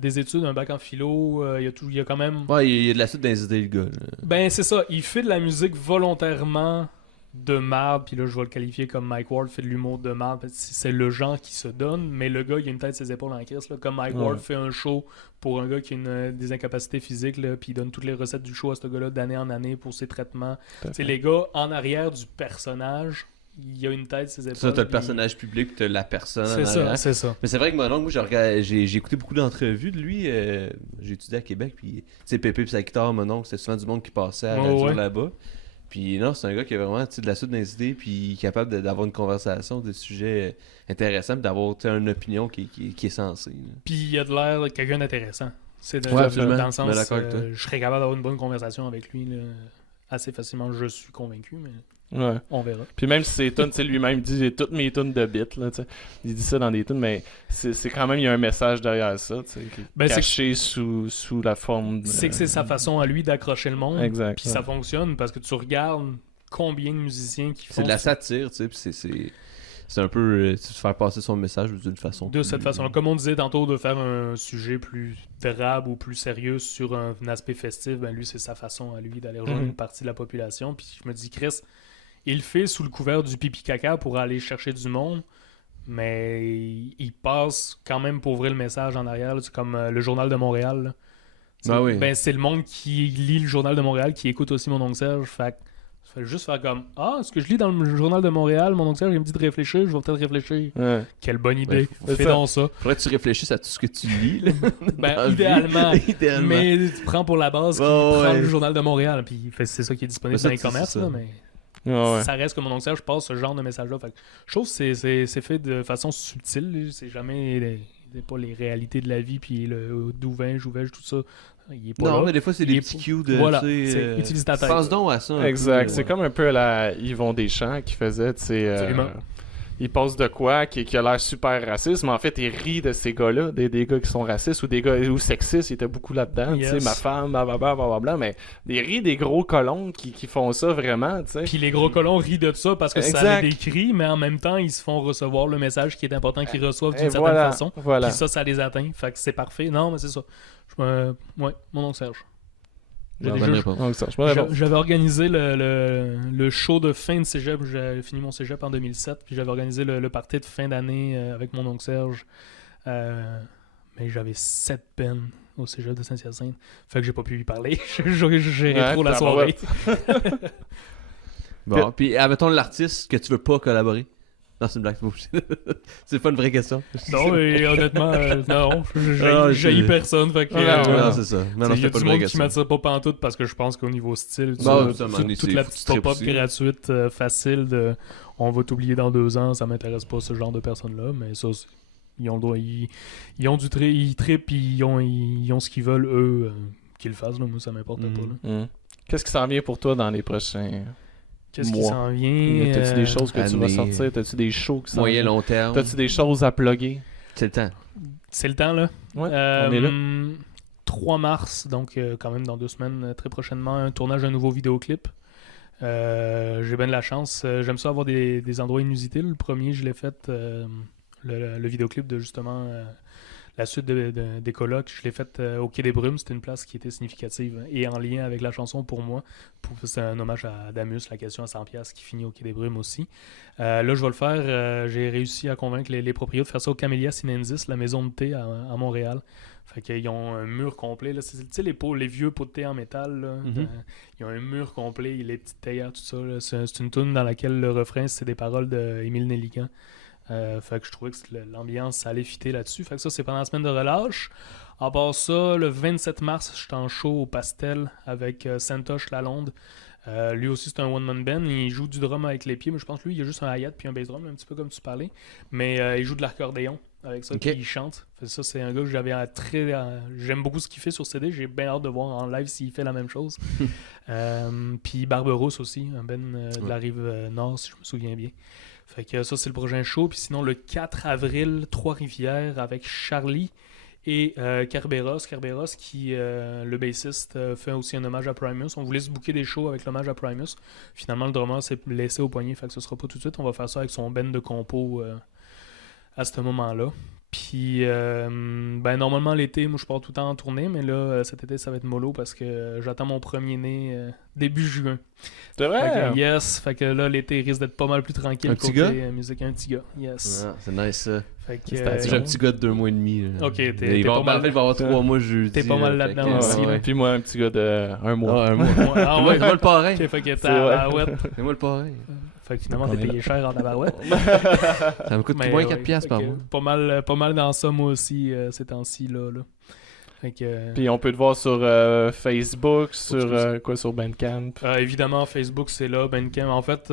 des études, un bac en philo. Il y a quand même. Ouais, il y a de la suite dans les idées, le gars. Là. Ben, c'est ça. Il fait de la musique volontairement de marde. Puis là, je vais le qualifier comme Mike Ward fait de l'humour de marde. Parce que c'est le genre qui se donne. Mais le gars, il a une tête ses épaules en crise. Là, comme Mike Ward fait un show pour un gars qui a des incapacités physiques. Là, puis il donne toutes les recettes du show à ce gars-là d'année en année pour ses traitements. C'est les gars en arrière du personnage. Il y a une tête, ses épaules. Ça, t'as le puis- personnage public, puis t'as la personne. C'est en ça, arrière. c'est ça. Mais c'est vrai que mon oncle, moi, j'ai écouté beaucoup d'entrevues de lui. J'ai étudié à Québec, puis tu sais, Pépé et sa guitare, mon oncle, c'était souvent du monde qui passait à la radio Ouais. là-bas. Puis non, c'est un gars qui a vraiment tu sais, de la suite dans les idées, puis capable d'avoir une conversation, des sujets intéressants, puis d'avoir tu sais, une opinion qui est sensée. là. Puis il a de l'air de quelqu'un d'intéressant. C'est Ouais, absolument. dans le Je sens, suis d'accord avec toi. je serais capable d'avoir une bonne conversation avec lui là, assez facilement. Je suis convaincu, mais Ouais. on verra. Puis même si c'est tunes, tu sais, lui-même il dit j'ai toutes mes tunes de beats, là, tu sais. Il dit ça dans des tunes, mais c'est quand même, il y a un message derrière ça, tu sais, qui est Ben, c'est caché sous la forme de... C'est que c'est sa façon à lui d'accrocher le monde. Exact. Puis ça fonctionne parce que tu regardes combien de musiciens qui font C'est de la satire, tu sais, puis c'est un peu tu sais, faire passer son message d'une façon. de cette façon-là. Comme on disait tantôt, de faire un sujet plus drabe ou plus sérieux sur un aspect festif, ben lui, c'est sa façon à lui d'aller rejoindre une partie de la population. Puis je me dis, Chris, il le fait sous le couvert du pipi caca pour aller chercher du monde, mais il passe quand même pour ouvrir le message en arrière. Là. C'est comme le Journal de Montréal. Là. Ah oui. Ben, c'est le monde qui lit le Journal de Montréal, qui écoute aussi mon oncle Serge. Fait que juste faire comme ce que je lis dans le Journal de Montréal, mon oncle Serge, il me dit de réfléchir, je vais peut-être réfléchir. Ouais. Quelle bonne idée. Ouais, Fais ça. donc ça. Faudrait que tu réfléchisses à tout ce que tu lis. Là, dans Ben, la vie. idéalement. Idéalement. Mais tu prends pour la base qu'il Ouais, prend ouais. le Journal de Montréal, puis c'est ça qui est disponible Mais ça, dans les c'est commerces, ça. là, mais Ouais, ouais. ça reste que mon oncle Serge passe ce genre de message-là. Fait que je trouve que c'est fait de façon subtile. C'est jamais pas les réalités de la vie, puis le d'où vais-je, tout ça. Il est pas Non, là. mais des fois, c'est Il des est petits pas- cues de. Voilà, tu sais, c'est utilise ta tête. Pense donc à ça. un Exact. peu, C'est comme un peu la Yvon Deschamps qui faisait, tu sais. Absolument. Il passe de quoi qui a l'air super raciste, mais en fait, il rit de ces gars-là, des gars qui sont racistes ou des gars ou sexistes. Il était beaucoup là-dedans, tu sais, Yes. ma femme, blablabla, mais il rit des gros colons qui font ça vraiment, tu sais. Puis les gros colons rient de ça parce que ça Exact. les décrit, mais en même temps, ils se font recevoir le message qui est important qu'ils reçoivent d'une Et certaine voilà, façon. voilà. Puis ça les atteint. Fait que c'est parfait. Non, mais c'est ça. Ouais, mon oncle Serge. J'ai Ah, déjà- bonne réponse. Donc ça, je me réponds. J'avais organisé le show de fin de cégep. J'avais fini mon cégep en 2007. Puis j'avais organisé le party de fin d'année avec mon oncle Serge. Mais j'avais 7 peines au cégep de Saint-Hyacinthe. Fait que j'ai pas pu y parler. J'ai géré Ouais, trop la t'as soirée. Bon, puis admettons l'artiste que tu veux pas collaborer. Non, c'est une blague, c'est pas une vraie question. Non, et honnêtement, non. Ah, J'ai c'est- personne. Fait que, Non, c'est ça. Non, non, il y c'était a pas du une vraie monde qui question. m'attire pas pantoute parce que je pense qu'au niveau style, Bon, toute c'est toute la petite très pop-up poussé. gratuite, facile de on va t'oublier dans 2 ans, ça m'intéresse pas ce genre de personnes-là, mais ça, ils ont le droit, ils ont du ils trippent, ils ont ce qu'ils veulent, eux, qu'ils le fassent, là, moi ça m'importe pas. Là. Qu'est-ce qui s'en vient pour toi dans les prochains... Qu'est-ce qui Moi. s'en vient? T'as-tu des choses que tu vas année. sortir? T'as-tu des shows qui s'en Moyen, viennent? long terme. T'as-tu des choses à plugger? C'est le temps. C'est le temps, là. Ouais, on est là. 3 mars, donc quand même dans 2 semaines, très prochainement, un tournage d'un nouveau vidéoclip. J'ai bien de la chance. J'aime ça avoir des endroits inusités. Le premier, je l'ai fait, le vidéoclip de justement la suite des colocs. Je l'ai fait au Quai des Brumes. C'était une place qui était significative et en lien avec la chanson pour moi. C'est un hommage à Damus, la question à 100$ qui finit au Quai des Brumes aussi. Là, je vais le faire. J'ai réussi à convaincre les propriétaires de faire ça au Camellia Sinensis, la maison de thé à Montréal. Fait qu'ils ont un mur complet. Tu sais, les vieux pots de thé en métal. Là, ils ont un mur complet, les petites théières, tout ça. Là. C'est une tune dans laquelle le refrain, c'est des paroles d'Émile Nelligan. Fait que je trouvais que l'ambiance, ça allait fitter là-dessus. Fait que ça, c'est pendant la semaine de relâche. À part ça, le 27 mars, je suis en show au Pastel avec Santosh Lalonde. Lui aussi, c'est un one-man band. Il joue du drum avec les pieds, mais je pense que lui, il a juste un hi-hat puis un bass drum, un petit peu comme tu parlais. Mais il joue de l'accordéon avec ça, Ok. puis il chante. Fait que ça, c'est un gars que j'aime beaucoup ce qu'il fait sur CD. J'ai bien hâte de voir en live s'il fait la même chose. Puis Barberousse aussi, un band de la rive nord, si je me souviens bien. Fait que ça, c'est le prochain show. Puis sinon, le 4 avril, Trois-Rivières avec Charlie et Kerberos. Kerberos qui, le bassiste, fait aussi un hommage à Primus. On voulait se booker des shows avec l'hommage à Primus. Finalement, le drummer s'est laissé au poignet, fait que ce sera pas tout de suite. On va faire ça avec son band de compo à ce moment-là. Puis, normalement, l'été, moi, je pars tout le temps en tournée, mais là, cet été, ça va être mollo parce que j'attends mon premier né début juin. C'est Fait vrai? que, yes, fait que là, l'été risque d'être pas mal plus tranquille. Un petit côté, gars? musique, un petit gars, yes. Ah, c'est nice ça. Fait que, J'ai un petit gars de 2 mois et demi. Là. Ok, t'es Il va pas mal- en fait, il va avoir 3 mois jeudi. t'es pas mal là, là-dedans fait que, aussi, ouais, là. ouais. Puis moi, un petit gars de 1 mois. Ah, un mois. Ouais, ah C'est moi ouais. le parrain. Ok, fait que C'est vrai. C'est moi le parrain. Fait que finalement, On t'es est payé cher en tabarouette. Ça me coûte Mais moins ouais, 4$ fait par que mois. Pas mal dans ça, moi aussi, ces temps-ci, là. Fait que, Puis on peut te voir sur Facebook, sur Bandcamp. évidemment, Facebook, c'est là. Bandcamp, en fait,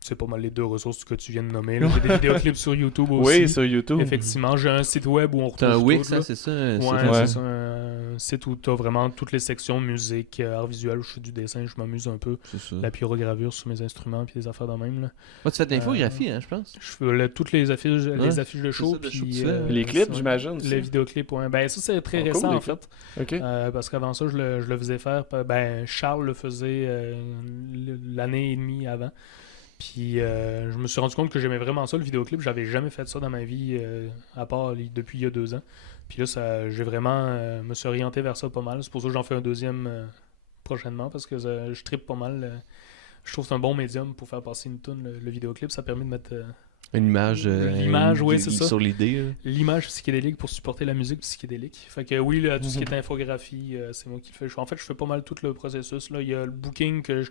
c'est pas mal les 2 ressources que tu viens de nommer. Là. J'ai des vidéoclips sur YouTube aussi. Oui, sur YouTube. Effectivement, j'ai un site web où on T'as retrouve un Wix, tout, là. ça, c'est ça? Ouais, Ouais. c'est ça, un site où tu as vraiment toutes les sections musique, art visuel, où je fais du dessin, je m'amuse un peu, C'est ça. la pyrogravure sur mes instruments puis des affaires de même. Là. Moi, tu fais de l'infographie, hein, je pense. Je fais toutes les affiches de c'est show, ça, de show puis que tu fais. Les clips, ouais, j'imagine. aussi. les vidéoclips, ouais. Ben ça c'est très Ah, cool, récent les en fait, Ok. parce qu'avant ça je le faisais faire, ben Charles le faisait l'année et demie avant. Puis je me suis rendu compte que j'aimais vraiment ça, le vidéoclip. J'avais jamais fait ça dans ma vie, à part depuis il y a 2 ans. Puis là, j'ai vraiment me suis orienté vers ça pas mal. C'est pour ça que j'en fais un deuxième prochainement, parce que je trippe pas mal. Je trouve que c'est un bon médium pour faire passer une tune, le vidéoclip. Ça permet de mettre Une image. L'image, oui, c'est ça. Sur l'idée. là. l'image psychédélique pour supporter la musique psychédélique. Fait que oui, là, tout ce qui est infographie, c'est moi qui le fais. En fait, je fais pas mal tout le processus. Là. Il y a le booking que je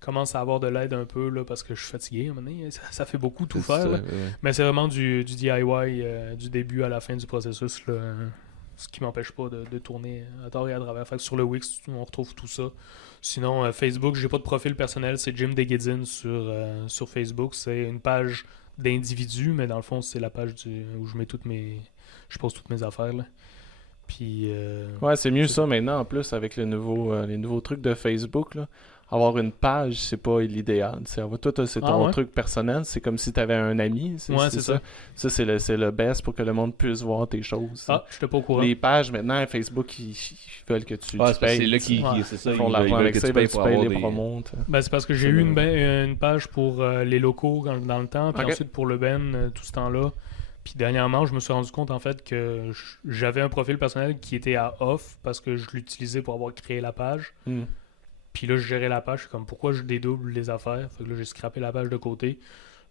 commence à avoir de l'aide un peu là, parce que je suis fatigué à un moment donné. Ça fait beaucoup tout C'est faire. ça, Là. ouais. Mais c'est vraiment du DIY du début à la fin du processus. Là, ce qui m'empêche pas de tourner à tort et à travers. Fait que sur le Wix, on retrouve tout ça. Sinon, Facebook, j'ai pas de profil personnel. C'est Jim Deguedzin sur Facebook. C'est une page d'individu, mais dans le fond, c'est la page où je mets je pose toutes mes affaires. Là. Puis... Ouais, c'est mieux ça maintenant en plus avec les nouveaux trucs de Facebook. Là. Avoir une page, c'est pas l'idéal. Toi, c'est ton ouais? truc personnel. C'est comme si tu avais un ami. Ouais, c'est ça. Ça, c'est le best pour que le monde puisse voir tes choses. Ah, je n'étais pas au courant. Les pages, maintenant, Facebook, ils veulent que tu Ouais, c'est parce que payes. c'est là qui. Ouais. C'est ça. Ils font ils l'argent veulent avec que ça, tu ils veulent payes que pour tu payes avoir les des- promos. Ben, c'est parce que j'ai C'est eu le- une page pour les locaux dans le temps, puis Ok. ensuite pour le Ben tout ce temps-là. Puis dernièrement, je me suis rendu compte en fait que j'avais un profil personnel qui était à off parce que je l'utilisais pour avoir créé la page. Puis là, je gérais la page. Je suis comme, pourquoi je dédouble les affaires? Fait que là, j'ai scrappé la page de côté.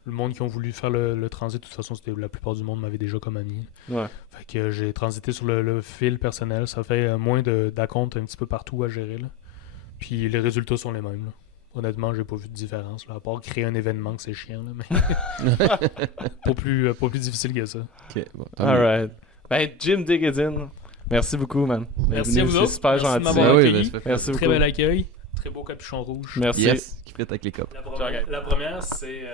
Le monde qui ont voulu faire le transit, de toute façon, la plupart du monde m'avait déjà comme ami. Ouais. Fait que j'ai transité sur le fil personnel. Ça fait moins d'accounts un petit peu partout à gérer. Là. Puis les résultats sont les mêmes. Là. Honnêtement, j'ai pas vu de différence. Là, à part créer un événement, que c'est chiant. Là, mais pas plus difficile que ça. Ok, bon. Alright. Ben, Jim Diggedin, merci beaucoup, man. Merci à vous C'est autres. super Merci de gentil. m'avoir Ah oui, accueilli. ben, Merci Très beaucoup. bel accueil. Très beau capuchon rouge. Merci. Yes, qui frite avec les copes. La première, c'est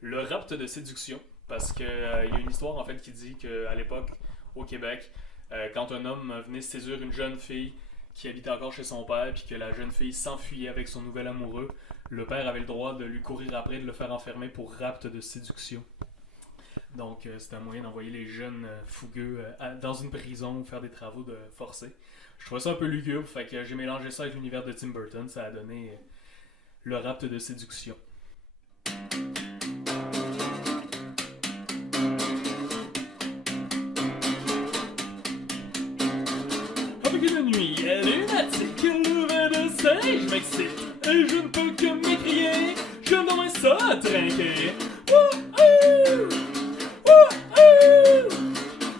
le rapt de séduction. Parce qu'il y a une histoire en fait qui dit qu'à l'époque, au Québec, quand un homme venait séduire une jeune fille qui habitait encore chez son père, puis que la jeune fille s'enfuyait avec son nouvel amoureux, le père avait le droit de lui courir après, de le faire enfermer pour rapt de séduction. Donc c'était un moyen d'envoyer les jeunes fougueux dans une prison ou faire des travaux de forcés. Je trouvais ça un peu lugubre, fait que j'ai mélangé ça avec l'univers de Tim Burton, ça a donné le rapt de séduction. Avec une nuit lunatique, le vin de singe m'excite, et je ne peux que m'écrier, je n'aurais ça à trinquer. Wouhou! Wouhou!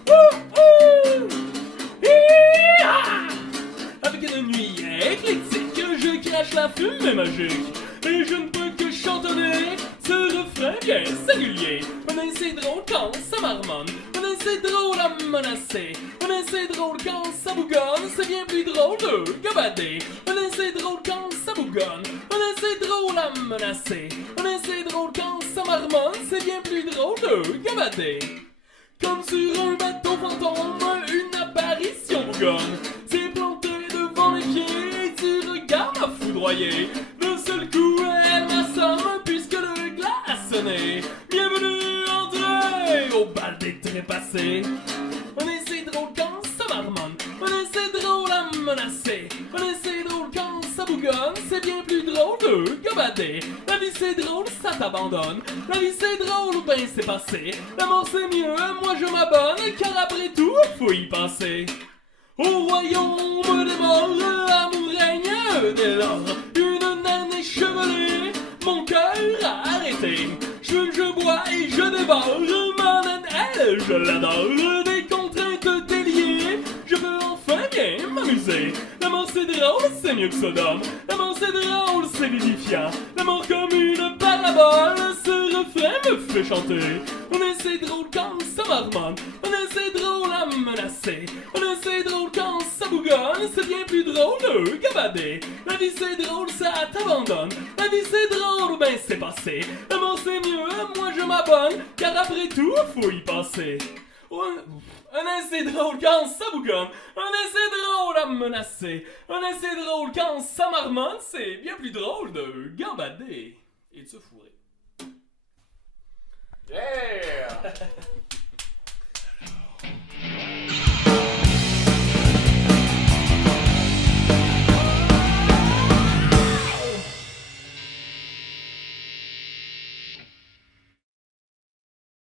Wouhou! Hi-ha! Avec une nuit éclectique, je crache la fumée magique, et je ne peux que chantonner ce refrain bien singulier. On est c'est drôle quand ça marmonne, on est c'est drôle à menacer, on est c'est drôle quand ça bougonne, c'est bien plus drôle de gabader. On est c'est drôle quand ça bougonne, on est c'est drôle à menacer, on est c'est drôle quand ça marmonne, c'est bien plus drôle de gabader. Comme sur un bateau fantôme, une apparition bougonne s'est plantée devant les pieds et tu regardes à foudroyer. D'un seul coup, elle m'assomme puisque le glas a sonné. Bienvenue, André, au bal des trépassés. On est c'est drôle quand ça marmonne, on est c'est drôle à menacer, on est c'est drôle quand ça bougonne, c'est bien plus drôle de gabader. La vie c'est drôle, ça t'abandonne, la vie c'est drôle, ben c'est passé. La mort c'est mieux, moi je m'abonne, car après tout, faut y penser. Au royaume des morts, l'amour règne dès lors. Une naine échevelée, mon cœur a arrêté. Je bois et je dévore, ma naine, elle, je l'adore. Des contraintes déliées, je peux enfin bien m'amuser. L'amour c'est drôle, c'est mieux que Sodome. L'amour c'est drôle, c'est vivifiant. L'amour comme une parabole, ce refrain me fait chanter. On est c'est drôle quand ça marmonne, on est c'est drôle à menacer, on est c'est drôle quand ça bougonne, c'est bien plus drôle de gabader. La vie c'est drôle, ça t'abandonne, la vie c'est drôle, ben c'est passé. L'amour c'est mieux, moi je m'abonne, car après tout, faut y penser. On est c'est drôle quand ça bougonne, on est c'est drôle à menacer, on est c'est drôle quand ça marmonne, c'est bien plus drôle de gambader et de se fourrer. Yeah!